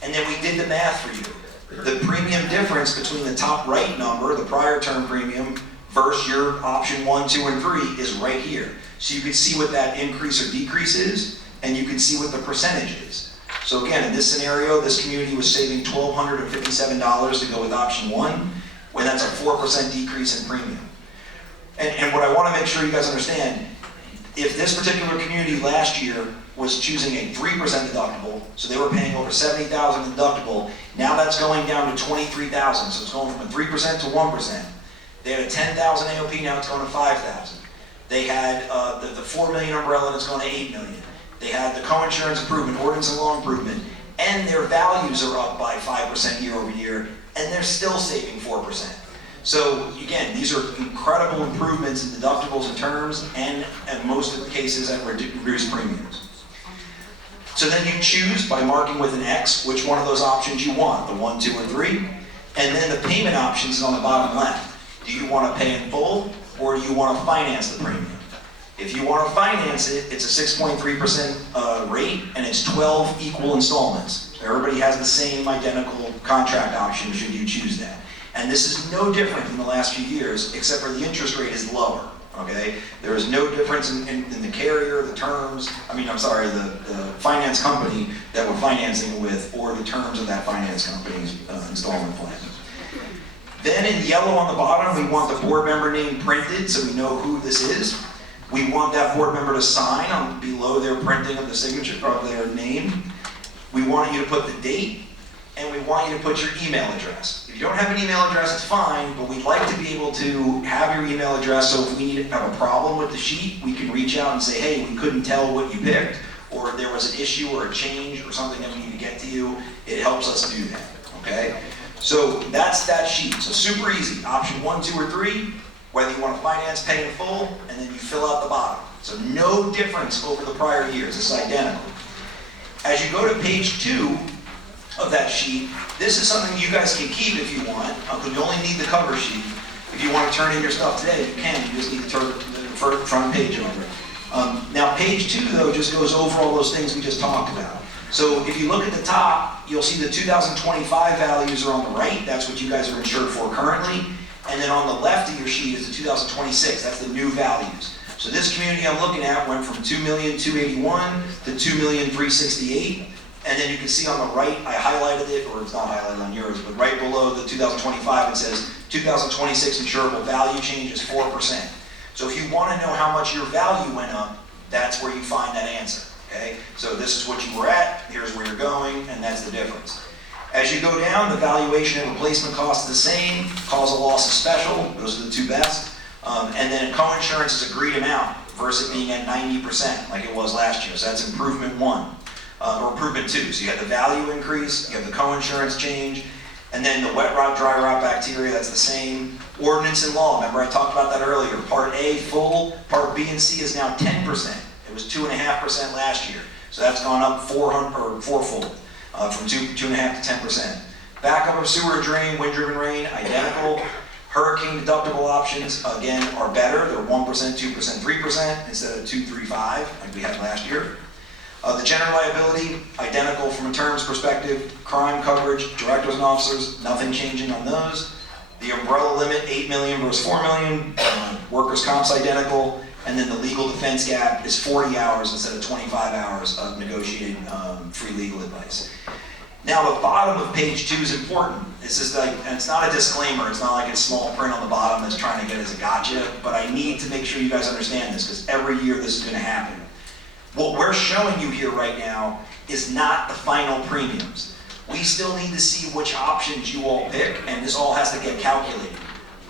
and then we did the math for you. The premium difference between the top right number, the prior term premium, versus your option 1, 2, and 3 is right here. So you can see what that increase or decrease is, and you can see what the percentage is. So again, in this scenario, this community was saving $1,257 to go with option 1, when that's a 4% decrease in premium. And what I want to make sure you guys understand, if this particular community last year was choosing a 3% deductible, so they were paying over $70,000 deductible, now that's going down to $23,000, so it's going from a 3% to 1%. They had a $10,000 AOP, now it's going to $5,000. They had the 4 million umbrella, and it's going to 8 million. They had the co-insurance improvement, ordinance and law improvement, and their values are up by 5% year over year, and they're still saving 4%. So again, these are incredible improvements in deductibles and terms, and in most of the cases at reduced premiums. So then you choose by marking with an X which one of those options you want, the 1, 2, and 3, and then the payment options is on the bottom left. Do you want to pay in full, or do you want to finance the premium? If you want to finance it, it's a 6.3% rate, and it's 12 equal installments. So everybody has the same identical contract option should you choose that. And this is no different than the last few years, except for the interest rate is lower, okay? There is no difference in the carrier, the terms, the finance company that we're financing with, or the terms of that finance company's installment plan. Then in yellow on the bottom, we want the board member name printed so we know who this is. We want that board member to sign on below their printing of the signature of their name. We want you to put the date, and we want you to put your email address. If you don't have an email address, it's fine, but we'd like to be able to have your email address so if we have a problem with the sheet, we can reach out and say, hey, we couldn't tell what you picked, or there was an issue or a change or something that we need to get to you. It helps us do that, okay? So that's that sheet. So super easy. Option 1, 2, or 3, whether you want to finance, pay in full, and then you fill out the bottom. So no difference over the prior years. It's identical. As you go to page 2 of that sheet, this is something you guys can keep if you want, but you only need the cover sheet. If you want to turn in your stuff today, you can. You just need to turn the front page over. Now page 2, though, just goes over all those things we just talked about. So if you look at the top, you'll see the 2025 values are on the right. That's what you guys are insured for currently. And then on the left of your sheet is the 2026. That's the new values. So this community I'm looking at went from $2,281,000 to $2,368,000. And then you can see on the right, I highlighted it, or it's not highlighted on yours, but right below the 2025 it says 2026 insurable value change is 4%. So if you want to know how much your value went up, that's where you find that answer. Okay? So this is what you were at, here's where you're going, and that's the difference. As you go down, the valuation and replacement cost is the same, cause of loss is special, those are the two best, and then co-insurance is agreed amount versus it being at 90% like it was last year, so that's improvement 1, or improvement 2. So you have the value increase, you have the co-insurance change, and then the wet rot, dry rot bacteria, that's the same. Ordinance and law, remember I talked about that earlier, Part A full, Part B and C is now 10%. It was 2.5% last year, so that's gone up fourfold. From 2.5% to 10%. Backup of sewer drain, wind-driven rain, identical. Hurricane deductible options, again, are better. They're 1%, 2%, 3% instead of 2, 3, 5 like we had last year. The general liability, identical from a terms perspective. Crime coverage, directors and officers, nothing changing on those. The umbrella limit, 8 million versus 4 million. Workers' comp's identical. And then the legal defense gap is 40 hours instead of 25 hours of negotiated free legal advice. Now the bottom of page 2 is important. This is like, and it's not a disclaimer, it's not like it's small print on the bottom that's trying to get as a gotcha, but I need to make sure you guys understand this because every year this is going to happen. What we're showing you here right now is not the final premiums. We still need to see which options you all pick, and this all has to get calculated.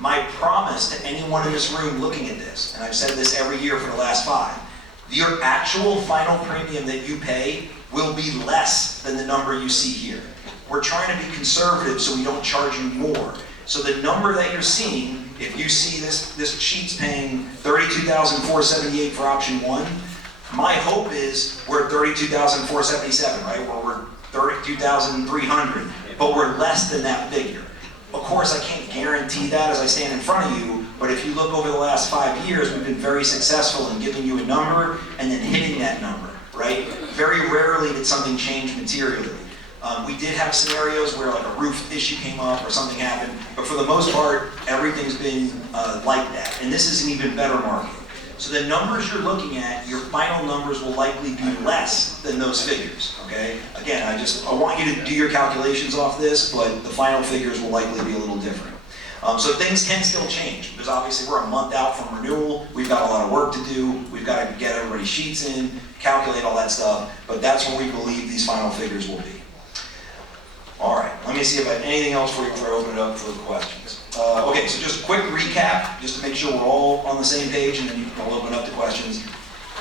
My promise to anyone in this room looking at this, and I've said this every year for the last 5, your actual final premium that you pay will be less than the number you see here. We're trying to be conservative so we don't charge you more. So the number that you're seeing, if you see this sheet's paying $32,478 for option 1, my hope is we're at $32,477, right? Or we're $32,300, but we're less than that figure. Of course, I can't guarantee that as I stand in front of you, but if you look over the last 5 years, we've been very successful in giving you a number and then hitting that number, right? Very rarely did something change materially. We did have scenarios where like a roof issue came up or something happened, but for the most part, everything's been like that. And this is an even better market. So the numbers you're looking at, your final numbers will likely be less than those figures, okay? Again, I want you to do your calculations off this, but the final figures will likely be a little different. So things can still change, because obviously we're a month out from renewal, we've got a lot of work to do, we've got to get everybody's sheets in, calculate all that stuff, but that's what we believe these final figures will be. All right, let me see if I have anything else for you before I open it up for questions. Okay, so just a quick recap, just to make sure we're all on the same page, and then we'll open up to questions.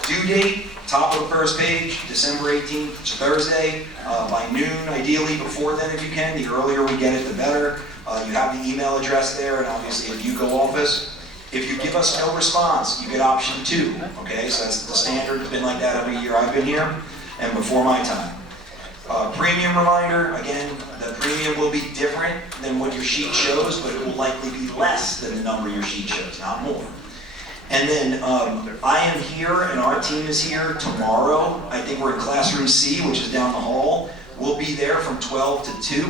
Due date, top of the first page, December 18th, it's a Thursday, by noon, ideally before then if you can. The earlier we get it, the better. You have the email address there, and obviously a UCO office. If you give us no response, you get option 2, okay? So that's the standard, it's been like that every year I've been here, and before my time. Premium reminder, again, the premium will be different than what your sheet shows, but it will likely be less than the number your sheet shows, not more. And then I am here and our team is here tomorrow. I think we're in classroom C, which is down the hall. We'll be there from 12 to 2.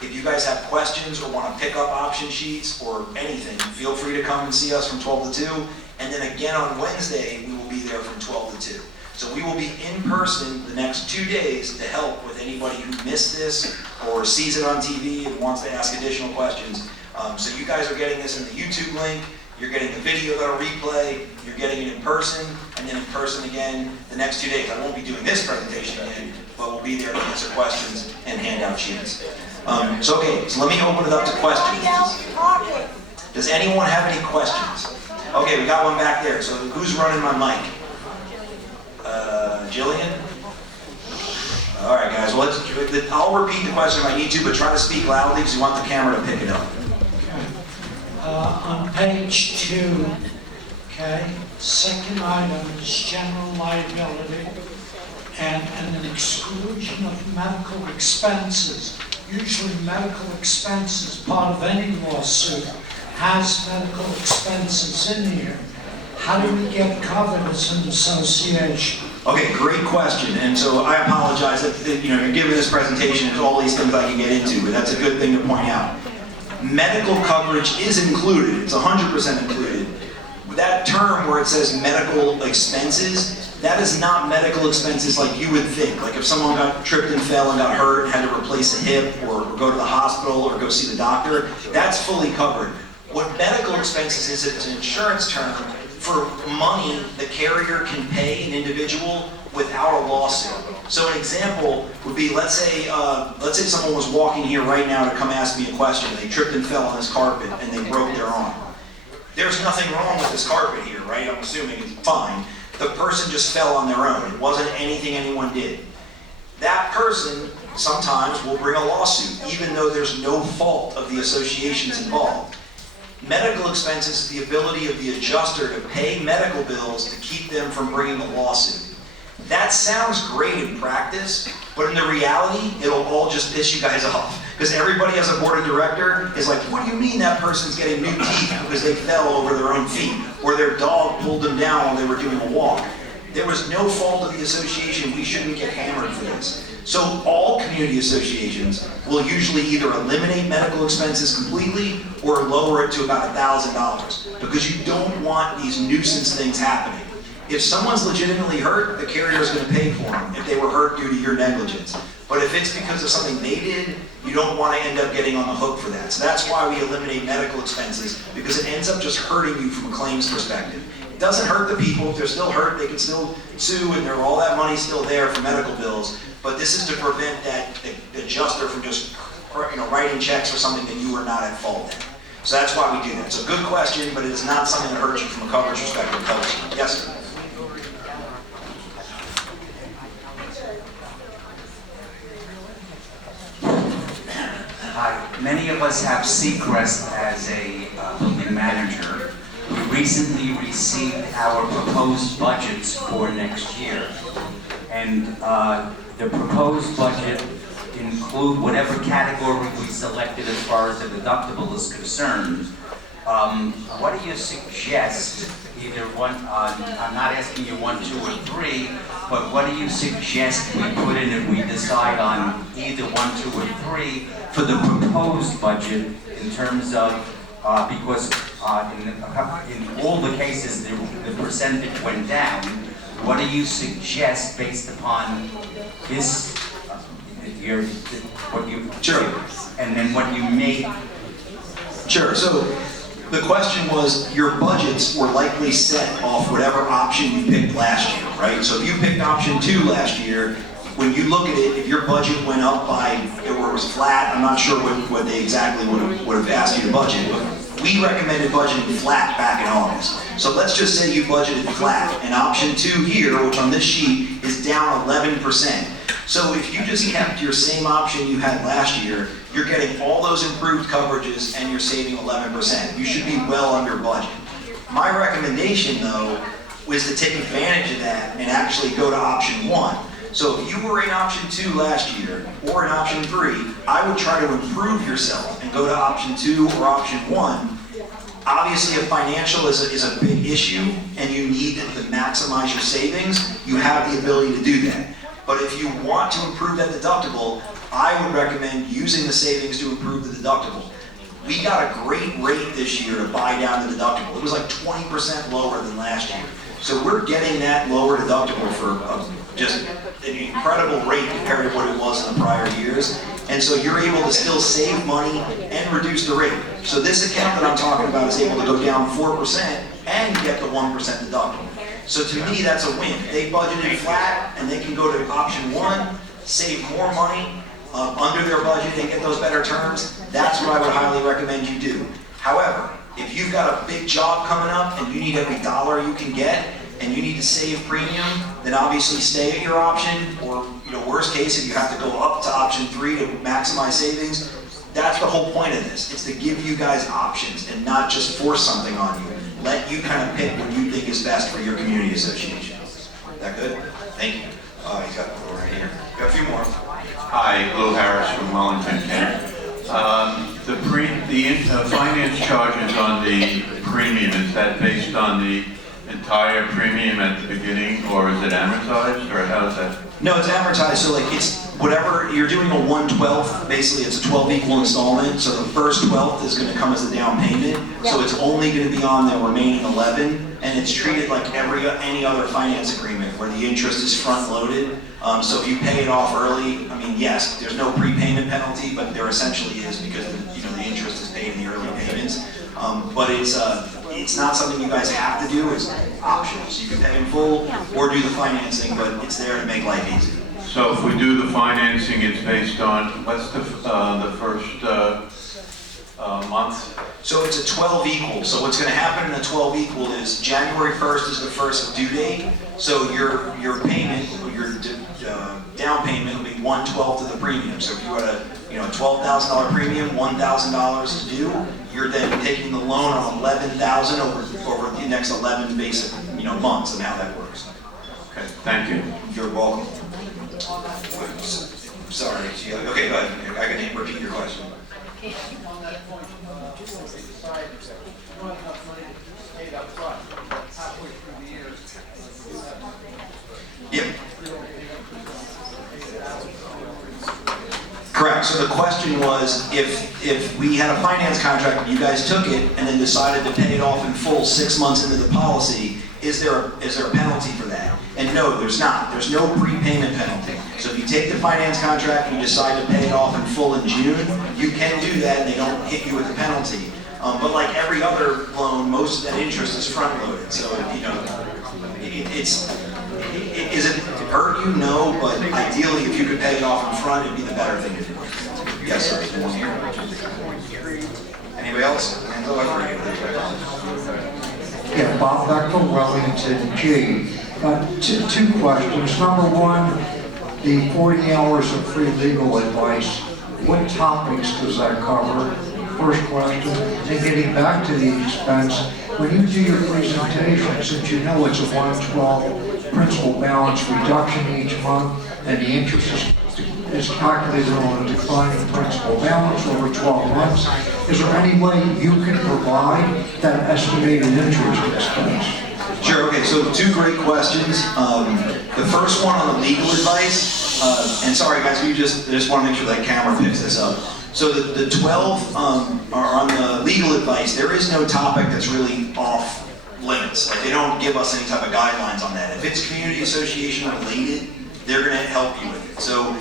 If you guys have questions or want to pick up option sheets or anything, feel free to come and see us from 12 to 2. And then again on Wednesday, we will be there from 12 to 2. So we will be in person the next 2 days to help with anybody who missed this or sees it on TV and wants to ask additional questions. So you guys are getting this in the YouTube link, you're getting the video that'll replay, you're getting it in person, and then in person again the next 2 days. I won't be doing this presentation again, but we'll be there to answer questions and hand out sheets. So let me open it up to questions. Does anyone have any questions? Okay, we got one back there. So who's running my mic? Jillian? All right, guys. Well, I'll repeat the question if I need to, but try to speak loudly because you want the camera to pick it up. On page 2, okay, second item is general liability and an exclusion of medical expenses. Usually medical expenses, part of any lawsuit, has medical expenses in here. How do we get covered as an association? Okay, great question. And so I apologize that you're giving this presentation and all these things I can get into, but that's a good thing to point out. Medical coverage is included. It's 100% included. That term where it says medical expenses, that is not medical expenses like you would think. Like if someone got tripped and fell and got hurt and had to replace a hip or go to the hospital or go see the doctor, that's fully covered. What medical expenses is, it's an insurance term for money the carrier can pay an individual without a lawsuit. So an example would be, let's say someone was walking here right now to come ask me a question. They tripped and fell on this carpet and they broke their arm. There's nothing wrong with this carpet here, right? I'm assuming it's fine. The person just fell on their own. It wasn't anything anyone did. That person sometimes will bring a lawsuit, even though there's no fault of the associations involved. Medical expenses is the ability of the adjuster to pay medical bills to keep them from bringing a lawsuit. That sounds great in practice, but in the reality, it'll all just piss you guys off. Because everybody as a board of director is like, what do you mean that person's getting new teeth because they fell over their own feet? Or their dog pulled them down while they were doing a walk. There was no fault of the association. We shouldn't get hammered for this. So all community associations will usually either eliminate medical expenses completely or lower it to about $1,000 because you don't want these nuisance things happening. If someone's legitimately hurt, the carrier is going to pay for them if they were hurt due to your negligence. But if it's because of something they did, you don't want to end up getting on the hook for that. So that's why we eliminate medical expenses, because it ends up just hurting you from a claims perspective. It doesn't hurt the people. If they're still hurt, they can still sue, and all that money's still there for medical bills. But this is to prevent that adjuster from just writing checks for something that you are not at fault in. So that's why we do that. It's a good question, but it's not something that hurts you from a coverage perspective. It helps you. Yes, sir? Hi. Many of us have Seacrest as a building manager. We recently received our proposed budgets for next year. And the proposed budget include whatever category we selected as far as the deductible is concerned. What do you suggest, either one, I'm not asking you 1, 2, or 3, but what do you suggest we put in if we decide on either 1, 2, or 3 for the proposed budget in terms of, because in all the cases the percentage went down, what do you suggest based upon this, what you, Sure. and then what you made? Sure. So the question was, your budgets were likely set off whatever option you picked last year, right? So if you picked option 2 last year, when you look at it, if your budget went up by, or it was flat, I'm not sure what they exactly would have asked you to budget, but we recommended budgeting flat back in August. So let's just say you budgeted flat, and option 2 here, which on this sheet is down 11%. So if you just kept your same option you had last year, you're getting all those improved coverages and you're saving 11%. You should be well under budget. My recommendation, though, was to take advantage of that and actually go to option 1. So if you were in option 2 last year, or in option 3, I would try to improve yourself and go to option 2 or option 1. Obviously, if financial is a big issue and you need to maximize your savings, you have the ability to do that. But if you want to improve that deductible, I would recommend using the savings to improve the deductible. We got a great rate this year to buy down the deductible. It was like 20% lower than last year. So we're getting that lower deductible for just an incredible rate compared to what it was in the prior years. And so you're able to still save money and reduce the rate. So this account that I'm talking about is able to go down 4% and get the 1% deductible. So to me, that's a win. They budgeted flat and they can go to option 1, save more money under their budget and get those better terms. That's what I would highly recommend you do. However, if you've got a big job coming up and you need every dollar you can get and you need to save premium, then obviously stay at your option, or worst case, if you have to go up to option 3 to maximize savings, that's the whole point of this. It's to give you guys options and not just force something on you. Let you kind of pick what you think is best for your community association. That good? Thank you. He's got one right here. Got a few more. Hi, Lou Harris from Wellington, Kent. The finance charges on the premium, is that based on the entire premium at the beginning, or is it amortized, or how is that? No, it's amortized, so like it's whatever, you're doing a 1/12, basically it's a 12 equal installment, so the first 12th is gonna come as the down payment, so it's only gonna be on the remaining 11, and it's treated like any other finance agreement where the interest is front loaded. So if you pay it off early, I mean, yes, there's no prepayment penalty, but there essentially is because the interest is paid in the early payments. But it's not something you guys have to do, it's optional. So you can pay in full or do the financing, but it's there to make life easy. So if we do the financing, it's based on, what's the first month? So it's a 12 equal. So what's going to happen in a 12 equal is January 1st is the first due date. So your payment, your down payment will be 1/12 of the premium. So if you had a $12,000 premium, $1,000 is due. You're then taking the loan on $11,000 over the next 11 basic months, and how that works. Okay, thank you. You're welcome. Sorry. Okay, go ahead. I can repeat your question. Yep. Correct. So the question was, if we had a finance contract, you guys took it and then decided to pay it off in full 6 months into the policy, is there a penalty for that? And no, there's not. There's no prepayment penalty. So if you take the finance contract and you decide to pay it off in full in June, you can do that and they don't hit you with a penalty. But like every other loan, most of that interest is front loaded. So is it hurt you? No, but ideally if you could pay it off in front, it'd be the better thing to do. Yes, sir. One here. Anybody Anybody else? Hands up. Yeah, Bob Becker, Wellington G. Two questions. Number one, the 40 hours of free legal advice, what topics does that cover? First question. And getting back to the expense, when you do your presentation, since you know it's a 112 principal balance reduction each month, and the interest is calculated on a declining principal balance over 12 months, is there any way you can provide that estimated interest expense? Sure, okay, so two great questions. The first one on the legal advice, and sorry guys, I just want to make sure that camera picks this up. So the 12 are on the legal advice. There is no topic that's really off limits. Like they don't give us any type of guidelines on that. If it's community association related, they're going to help you with it. So,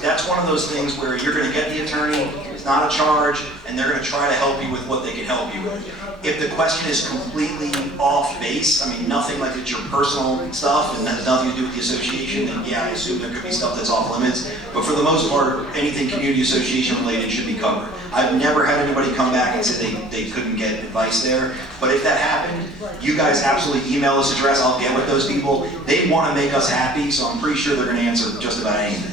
that's one of those things where you're going to get the attorney, it's not a charge, and they're going to try to help you with what they can help you with. If the question is completely off base, I mean, nothing like it's your personal stuff and has nothing to do with the association, then yeah, I assume there could be stuff that's off limits. But for the most part, anything community association related should be covered. I've never had anybody come back and say they couldn't get advice there. But if that happened, you guys absolutely email this address, I'll get with those people. They want to make us happy, so I'm pretty sure they're going to answer just about anything.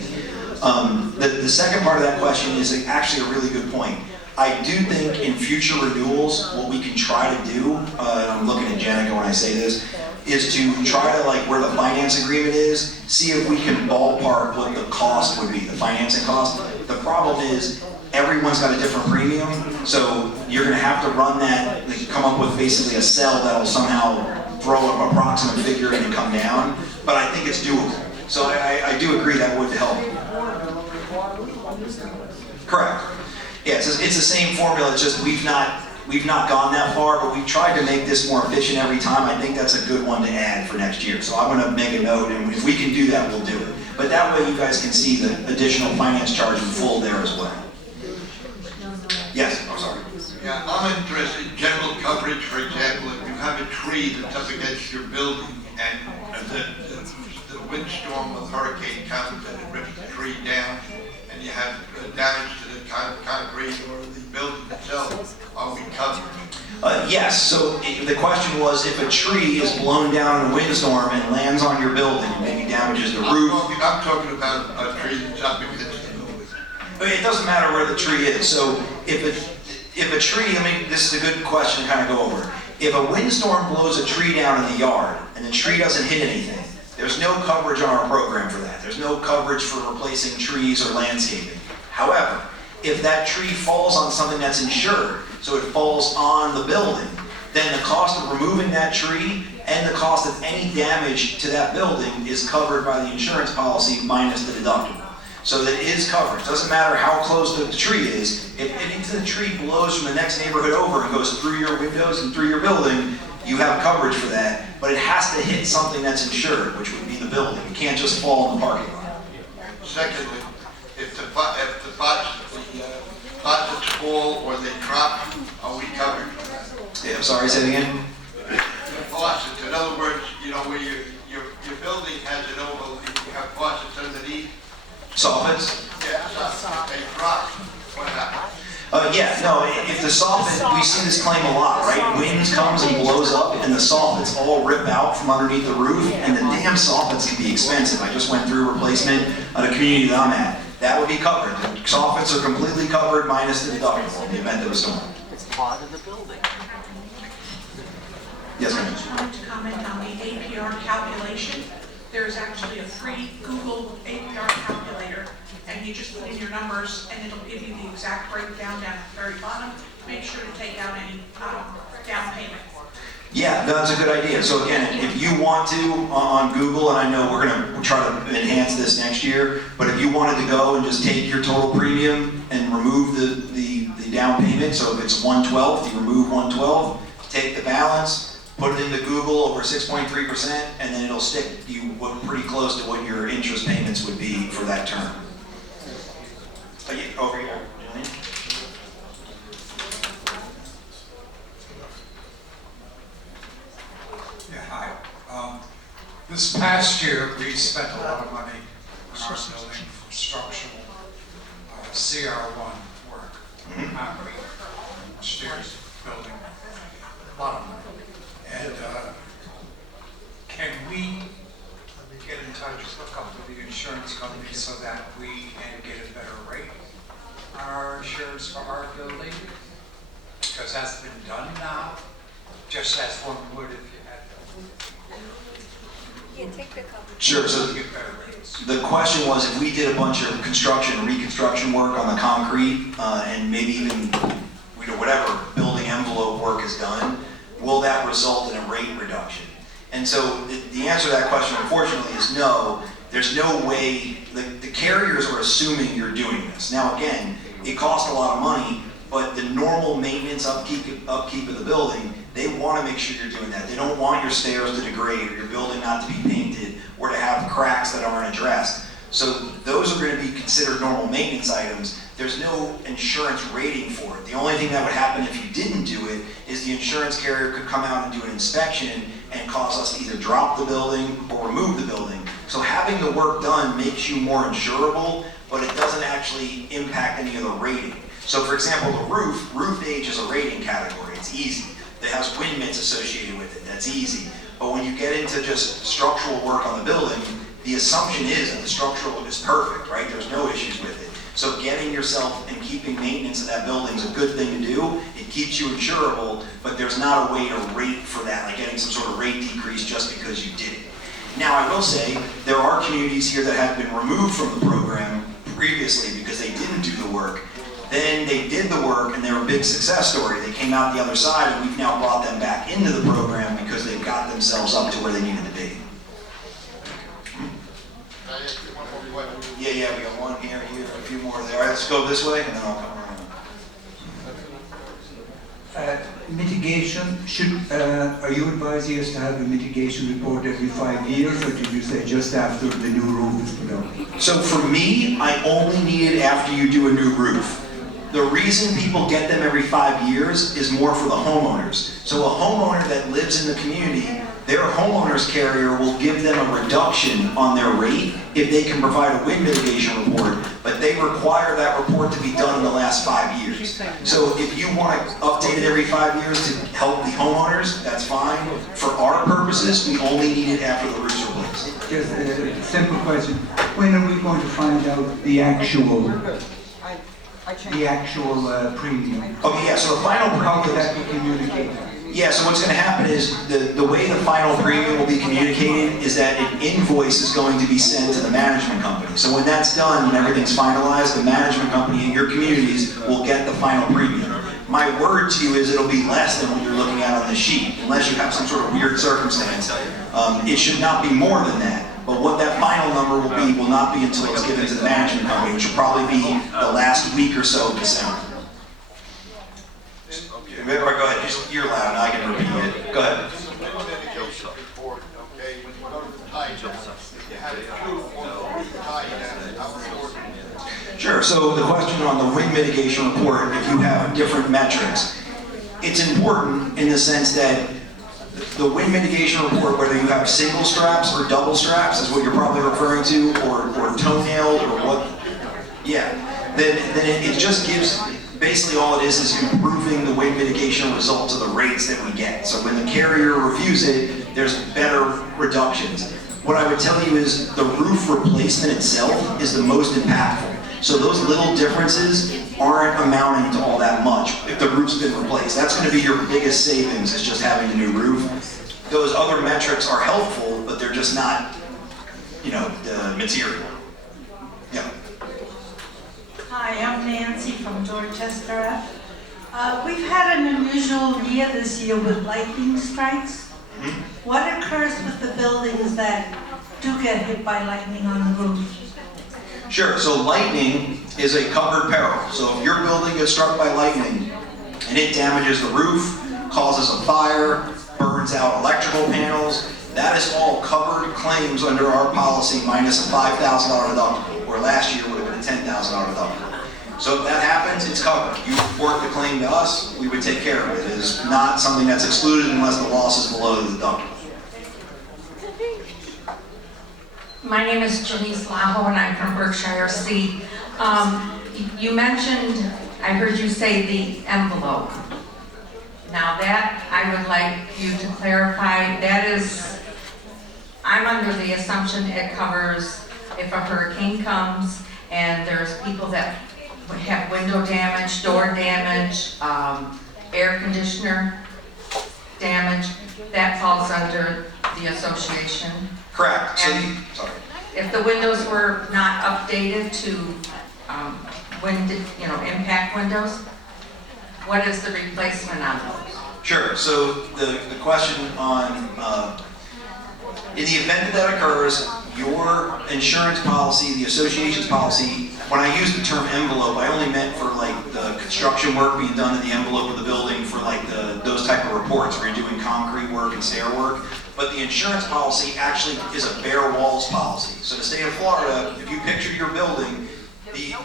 The second part of that question is actually a really good point. I do think in future renewals, what we can try to do, and I'm looking at Janica when I say this, is to try to, like where the finance agreement is, see if we can ballpark what the cost would be, the financing cost. The problem is, everyone's got a different premium, so you're going to have to run that, like, come up with basically a cell that'll somehow throw an approximate figure in and come down, but I think it's doable. So I do agree that would help. Correct. Yeah, it's the same formula, it's just we've not gone that far, but we've tried to make this more efficient every time. I think that's a good one to add for next year. So I'm going to make a note, and if we can do that, we'll do it. But that way you guys can see the additional finance charge in full there as well. Yes, I'm sorry. Yeah, I'm interested in general coverage. For example, if you have a tree that's up against your building and the windstorm with hurricane comes and it rips the tree down and you have damage to the concrete or the building itself, are we covered? Yes, so the question was if a tree is blown down in a windstorm and lands on your building and maybe damages the roof. I'm talking about a tree that's up against the building. It doesn't matter where the tree is. So if a tree, this is a good question to kind of go over. If a windstorm blows a tree down in the yard and the tree doesn't hit anything, there's no coverage on our program for that. There's no coverage for replacing trees or landscaping. However, if that tree falls on something that's insured, so it falls on the building, then the cost of removing that tree and the cost of any damage to that building is covered by the insurance policy minus the deductible. So that it is covered. It doesn't matter how close the tree is. If the tree blows from the next neighborhood over and goes through your windows and through your building, you have coverage for that, but it has to hit something that's insured, which would be the building. It can't just fall in the parking lot. Secondly, if the faucets fall or they drop, are we covered for that? Yeah, I'm sorry, say it again? The faucets, in other words, where your building has an overlay, you have faucets underneath. Soffits? Yeah, if they drop, what happens? If the soffit, we see this claim a lot, right? Wind comes and blows up and the soffits all rip out from underneath the roof, and the damn soffits can be expensive. I just went through replacement at a community that I'm at. That would be covered. The soffits are completely covered minus the deductible in the event of a storm. It's part of the building. Yes, I ma'am. just wanted to comment on the APR calculation. There's actually a free Google APR calculator, and you just put in your numbers and it'll give you the exact breakdown down at the very bottom. Make sure to take out any down payment. Yeah, that's a good idea. So again, if you want to, on Google, and I know we're going to try to enhance this next year, but if you wanted to go and just take your total premium and remove the down payment, so if it's 1/12, you remove 1/12, take the balance, put it into Google over 6.3%, and then it'll stick you pretty close to what your interest payments would be for that term. Over here. Yeah, hi. This past year, we spent a lot of money on our building for structural CR1 work, concrete, so that we can get a better rate on our insurance for our building? Because that's been done now, just as one would if you had Sure, so to get better rates. the question was, if we did a bunch of construction, reconstruction work on the concrete, and maybe even, whatever building envelope work is done, will that result in a rate reduction? And so the answer to that question, unfortunately, is no. There's no way, the carriers are assuming you're doing this. Now, again, it costs a lot of money, but the normal maintenance upkeep of the building, they want to make sure you're doing that. They don't want your stairs to degrade or your building not to be painted or to have cracks that aren't addressed. So those are going to be considered normal maintenance items. There's no insurance rating for it. The only thing that would happen if you didn't do it is the insurance carrier could come out and do an inspection and cause us to either drop the building or remove the building. So having the work done makes you more insurable, but it doesn't actually impact any of the rating. So for example, the roof age is a rating category. It's easy. It has wind mints associated with it. That's easy. But when you get into just structural work on the building, the assumption is that the structural is perfect, right? There's no issues with it. So getting yourself and keeping maintenance of that building is a good thing to do. It keeps you insurable, but there's not a way to rate for that, like getting some sort of rate decrease just because you did it. Now, I will say, there are communities here that have been removed from the program previously because they didn't do the work. Then they did the work and they're a big success story. They came out the other side and we've now brought them back into the program because they've got themselves up to where they needed to be. Yeah, we got one here, a few more there. All right, let's go this way and then I'll come around. Mitigation, are you advising us to have a mitigation report every 5 years, or did you say just after the new roof is put on? So for me, I only need it after you do a new roof. The reason people get them every 5 years is more for the homeowners. So a homeowner that lives in the community, their homeowner's carrier will give them a reduction on their rate if they can provide a wind mitigation report, but they require that report to be done in the last 5 years. So if you want to update it every 5 years to help the homeowners, that's fine. For our purposes, we only need it after the roof's replaced. Just a simple question. When are we going to find out the actual premium? Okay, yeah, so the final How will premium, that be communicated? yeah, so what's going to happen is the way the final premium will be communicated is that an invoice is going to be sent to the management company. So when that's done, when everything's finalized, the management company in your communities will get the final premium. My word to you is it'll be less than what you're looking at on the sheet, unless you have some sort of weird circumstance. It should not be more than that. But what that final number will not be until it's given to the management company, which will probably be the last week or so of December. Okay, go ahead, just, you're loud, and I can repeat it. Go ahead. Sure, so the question on the wind mitigation report, if you have different metrics, it's important in the sense that the wind mitigation report, whether you have single straps or double straps, is what you're probably referring to, or toenailed, or what, yeah, then it just gives, basically all it is improving the wind mitigation results of the rates that we get. So when the carrier reviews it, there's better reductions. What I would tell you is the roof replacement itself is the most impactful. So those little differences aren't amounting to all that much if the roof's been replaced. That's going to be your biggest savings, is just having a new roof. Those other metrics are helpful, but they're just not, the material. Yeah. Hi, I'm Nancy from Dorchester. We've had an unusual year this year with lightning strikes. Mm-hmm. What occurs with the buildings that do get hit by lightning on the roof? Sure, so lightning is a covered peril. So if your building gets struck by lightning and it damages the roof, causes a fire, burns out electrical panels, that is all covered claims under our policy minus a $5,000 deductible, where last year would have been a $10,000 deductible. So if that happens, it's covered. You report the claim to us, we would take care of it. It is not something that's excluded unless the loss is below the deductible. My name is Janice Laho and I'm from Berkshire C. You mentioned, I heard you say the envelope. Now that I would like you to clarify, that is, I'm under the assumption it covers if a hurricane comes and there's people that have window damage, door damage, air conditioner damage, that falls under the association. Correct. So And- sorry. If the windows were not updated to impact windows, what is the replacement on those? Sure. So the question on, in the event that occurs, your insurance policy, the association's policy, when I use the term envelope, I only meant for like the construction work being done in the envelope of the building for like those type of reports where you're doing concrete work and stair work. But the insurance policy actually is a bare walls policy. So the state of Florida, if you picture your building,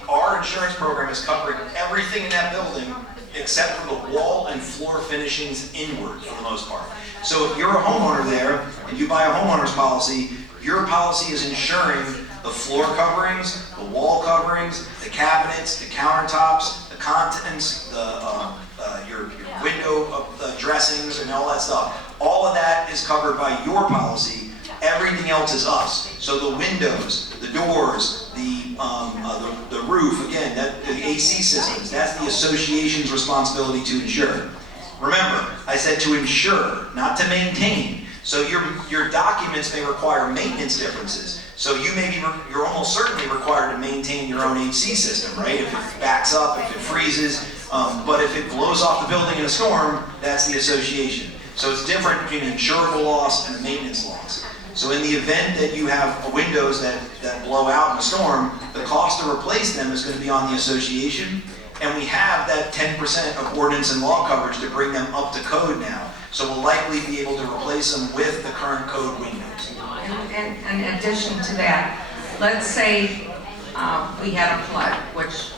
our insurance program is covering everything in that building except for the wall and floor finishings inward for the most part. So if you're a homeowner there and you buy a homeowner's policy, your policy is insuring the floor coverings, the wall coverings, the cabinets, the countertops, the contents, your window dressings and all that stuff. All of that is covered by your policy. Everything else is us. So the windows, the doors, the roof, again, the AC systems, that's the association's responsibility to insure. Remember, I said to insure, not to maintain. So your documents may require maintenance differences. So you're almost certainly required to maintain your own HC system, right? If it backs up, if it freezes, but if it blows off the building in a storm, that's the association. So it's different between an insurable loss and a maintenance loss. So in the event that you have windows that blow out in a storm, the cost to replace them is going to be on the association. And we have that 10% of ordinance and law coverage to bring them up to code now. So we'll likely be able to replace them with the current code windows. And in addition to that, let's say we had a flood, which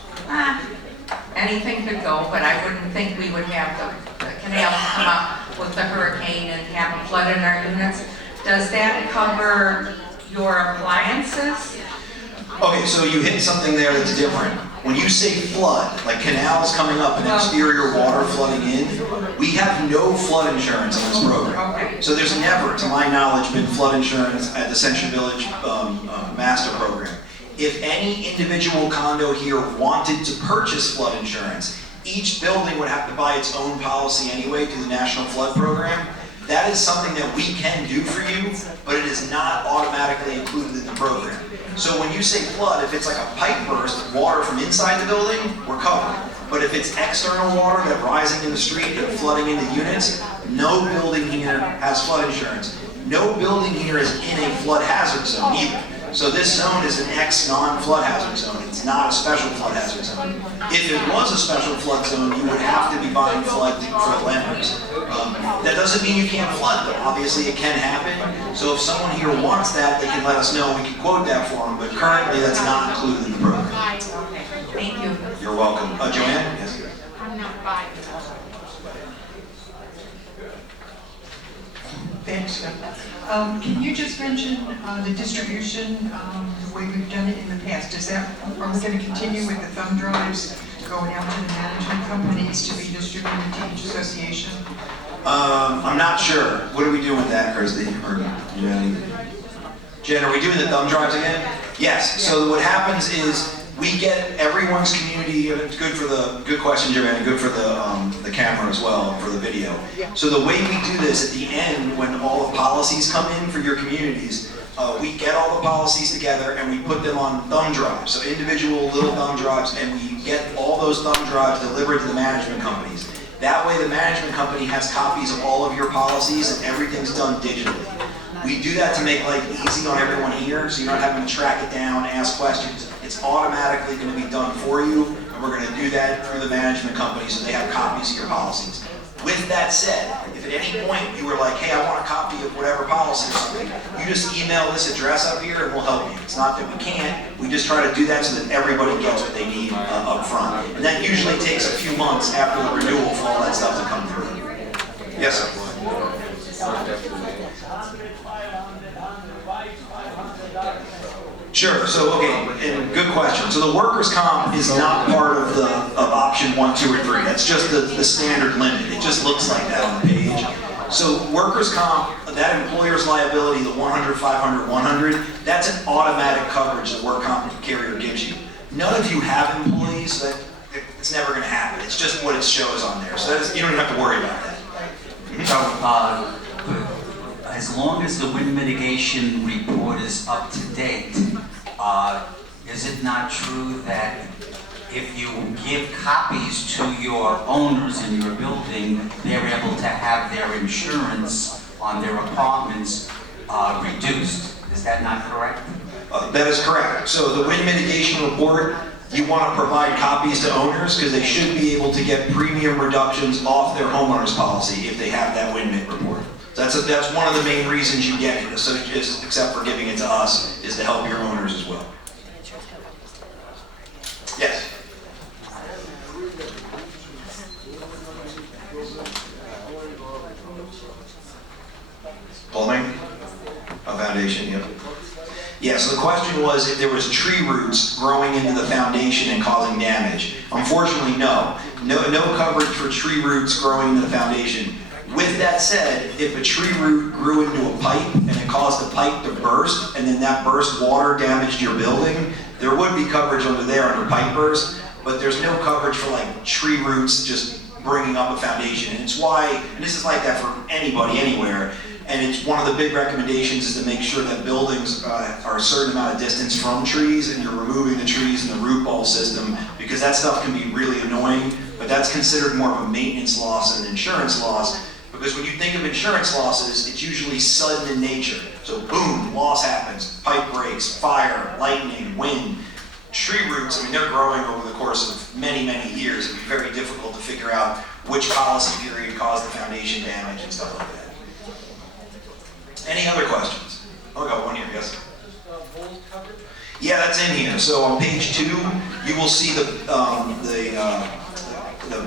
anything could go, but I wouldn't think we would have the canals come up with the hurricane and have a flood in our units. Does that cover your appliances? Okay, so you hit something there that's different. When you say flood, like canals coming up and exterior water flooding in, we have no flood insurance in this program. Okay. So there's never, to my knowledge, been flood insurance at the Century Village Master Program. If any individual condo here wanted to purchase flood insurance, each building would have to buy its own policy anyway through the National Flood Program. That is something that we can do for you, but it is not automatically included in the program. So when you say flood, if it's like a pipe burst, water from inside the building, we're covered. But if it's external water that rising in the street and flooding into units, no building here has flood insurance. No building here is in a flood hazard zone either. So this zone is an X non-flood hazard zone. It's not a special flood hazard zone. If it was a special flood zone, you would have to be buying flood for lenders. That doesn't mean you can't flood though. Obviously it can happen. So if someone here wants that, they can let us know. We can quote that for them. But currently that's not included in the program. Okay, thank you. You're welcome. Joanne? Yes. I'm not buying it. Thanks. Can you just mention the distribution, the way we've done it in the past? Are we going to continue with the thumb drives going out to the management companies to be distributed to each association? I'm not sure. What are we doing with that, Kirsty? Jen, are we doing the thumb drives again? Yes. So what happens is we get everyone's community. It's good question, Joanne. Good for the camera as well, for the video. So the way we do this at the end, when all the policies come in for your communities, we get all the policies together and we put them on thumb drives. So individual little thumb drives, and we get all those thumb drives delivered to the management companies. That way the management company has copies of all of your policies and everything's done digitally. We do that to make life easy on everyone here, so you're not having to track it down, ask questions. It's automatically going to be done for you, and we're going to do that through the management company so they have copies of your policies. With that said, if at any point you were like, hey, I want a copy of whatever policy or something, you just email this address up here and we'll help you. It's not that we can't, we just try to do that so that everybody gets what they need up front. And that usually takes a few months after the renewal for all that stuff to come through. Yes, sir. Sure, so okay, and good question. So the workers' comp is not part of option 1, 2, or 3. That's just the standard limit. It just looks like that on the page. So workers' comp, that employer's liability, the 100, 500, 100, that's an automatic coverage the work comp carrier gives you. None of you have employees, so it's never going to happen. It's just what it shows on there. So you don't even have to worry about that. So, as long as the wind mitigation report is up to date, is it not true that if you give copies to your owners in your building, they're able to have their insurance on their apartments reduced? Is that not correct? That is correct. So the wind mitigation report, you want to provide copies to owners because they should be able to get premium reductions off their homeowner's policy if they have that wind mit report. So that's one of the main reasons you get it, so except for giving it to us, is to help your owners as well. Yes? Plumbing? A foundation, yep. Yeah, so the question was if there was tree roots growing into the foundation and causing damage. Unfortunately, no. No coverage for tree roots growing into the foundation. With that said, if a tree root grew into a pipe and it caused the pipe to burst, and then that burst water damaged your building, there would be coverage under there under pipe burst, but there's no coverage for like tree roots just bringing up a foundation. And it's why, and this is like that for anybody, anywhere, and it's one of the big recommendations is to make sure that buildings are a certain amount of distance from trees and you're removing the trees in the root ball system, because that stuff can be really annoying, but that's considered more of a maintenance loss than an insurance loss, because when you think of insurance losses, it's usually sudden in nature. So boom, loss happens, pipe breaks, fire, lightning, wind. Tree roots, I mean, they're growing over the course of many, many years. It'd be very difficult to figure out which policy period caused the foundation damage and stuff like that. Any other questions? Oh, I got one here, yes? Mold coverage? Yeah, that's in here. So on page 2, you will see the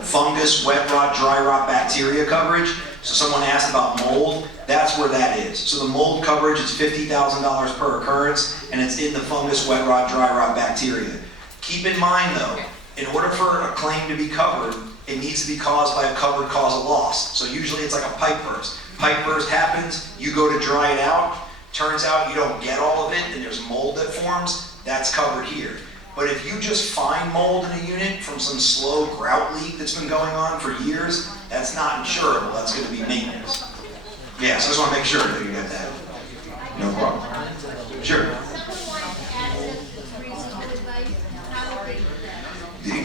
fungus, wet rot, dry rot bacteria coverage. So someone asked about mold, that's where that is. So the mold coverage is $50,000 per occurrence, and it's in the fungus, wet rot, dry rot bacteria. Keep in mind though, in order for a claim to be covered, it needs to be caused by a covered cause of loss. So usually it's like a pipe burst. Pipe burst happens, you go to dry it out, turns out you don't get all of it and there's mold that forms, that's covered here. But if you just find mold in a unit from some slow grout leak that's been going on for years, that's not insurable, that's going to be maintenance. Yeah, so I just want to make sure that you get that. No problem. Sure.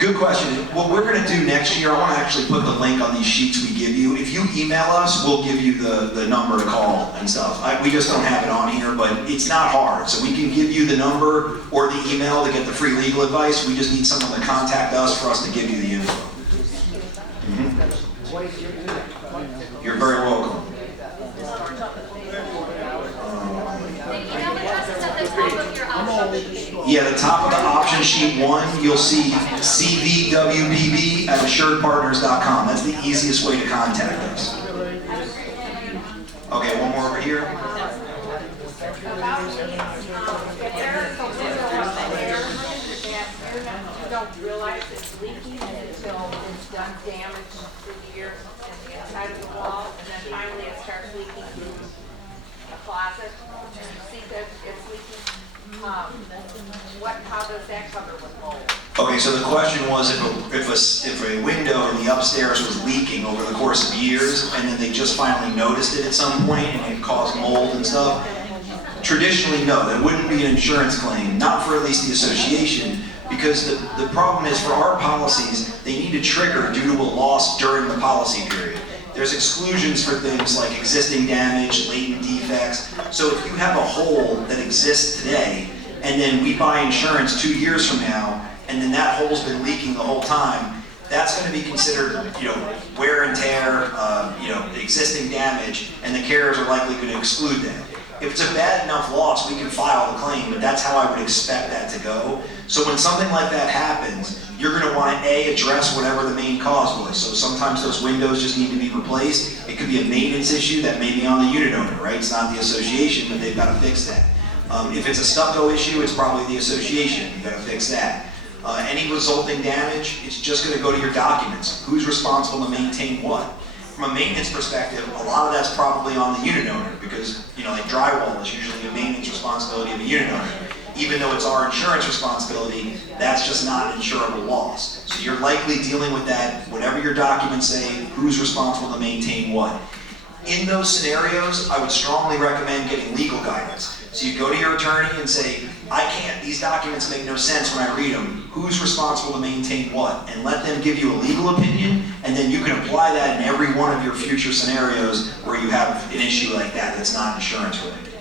Good question. What we're going to do next year, I want to actually put the link on these sheets we give you. If you email us, we'll give you the number to call and stuff. We just don't have it on here, but it's not hard. So we can give you the number or the email to get the free legal advice. We just need someone to contact us for us to give you the info. Mm-hmm. You're very welcome. Yeah, the top of the option sheet 1, you'll see cvwbb@assuredpartners.com. That's the easiest way to contact us. Okay, one more over here. You don't realize it's leaking until it's done damage through the years in the inside of the wall, and then finally it starts leaking through the closet. You see that it's leaking. How does that cover with mold? Okay, so the question was if a window in the upstairs was leaking over the course of years, and then they just finally noticed it at some point and it caused mold and stuff. Traditionally, no, that wouldn't be an insurance claim, not for at least the association, because the problem is for our policies, they need to trigger due to a loss during the policy period. There's exclusions for things like existing damage, latent defects. So if you have a hole that exists today, and then we buy insurance 2 years from now, and then that hole's been leaking the whole time, that's going to be considered, wear and tear, existing damage, and the carriers are likely going to exclude that. If it's a bad enough loss, we can file the claim, but that's how I would expect that to go. So when something like that happens, you're going to want to address whatever the main cause was. So sometimes those windows just need to be replaced. It could be a maintenance issue that may be on the unit owner, right? It's not the association, but they've got to fix that. If it's a stucco issue, it's probably the association. You've got to fix that. Any resulting damage, it's just going to go to your documents. Who's responsible to maintain what? from a maintenance perspective, a lot of that's probably on the unit owner because, like drywall is usually a maintenance responsibility of a unit owner. Even though it's our insurance responsibility, that's just not an insurable loss. So you're likely dealing with that, whatever your documents say, who's responsible to maintain what. In those scenarios, I would strongly recommend getting legal guidance. So you go to your attorney and say, these documents make no sense when I read them. Who's responsible to maintain what? And let them give you a legal opinion, and then you can apply that in every one of your future scenarios where you have an issue like that that's not insurance related.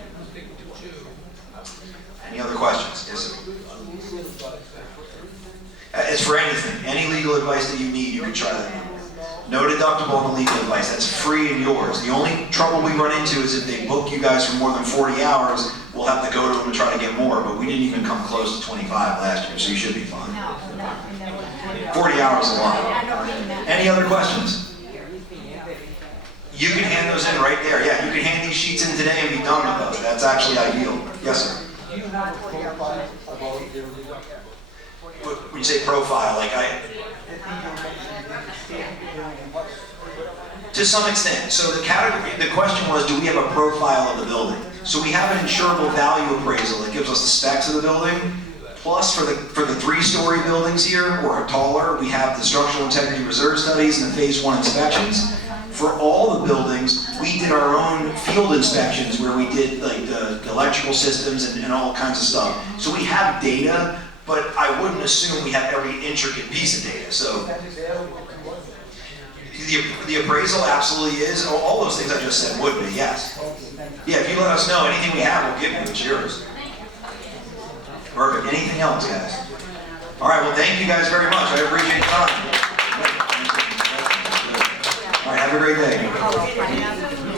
Any other questions? Yes, sir. As for anything, any legal advice that you need, you can try that. No deductible on the legal advice, that's free and yours. The only trouble we run into is if they book you guys for more than 40 hours, we'll have to go to them and try to get more, but we didn't even come close to 25 last year, so you should be fine. 40 hours is a lot. Any other questions? You can hand those in right there. Yeah, you can hand these sheets in today and be done with those. That's actually ideal. Yes, sir. When you say profile, to some extent. So the question was, do we have a profile of the building? So we have an insurable value appraisal that gives us the specs of the building. Plus, for the 3-story buildings here, or taller, we have the structural integrity reserve studies and the phase 1 inspections. For all the buildings, we did our own field inspections where we did the electrical systems and all kinds of stuff. So we have data, but I wouldn't assume we have every intricate piece of data. So the appraisal absolutely is. All those things I just said would be, yes. Yeah, if you let us know anything we have, we'll give you. It's yours. Perfect. Anything else, guys? All right, well, thank you guys very much. I appreciate your time. All right, have a great day.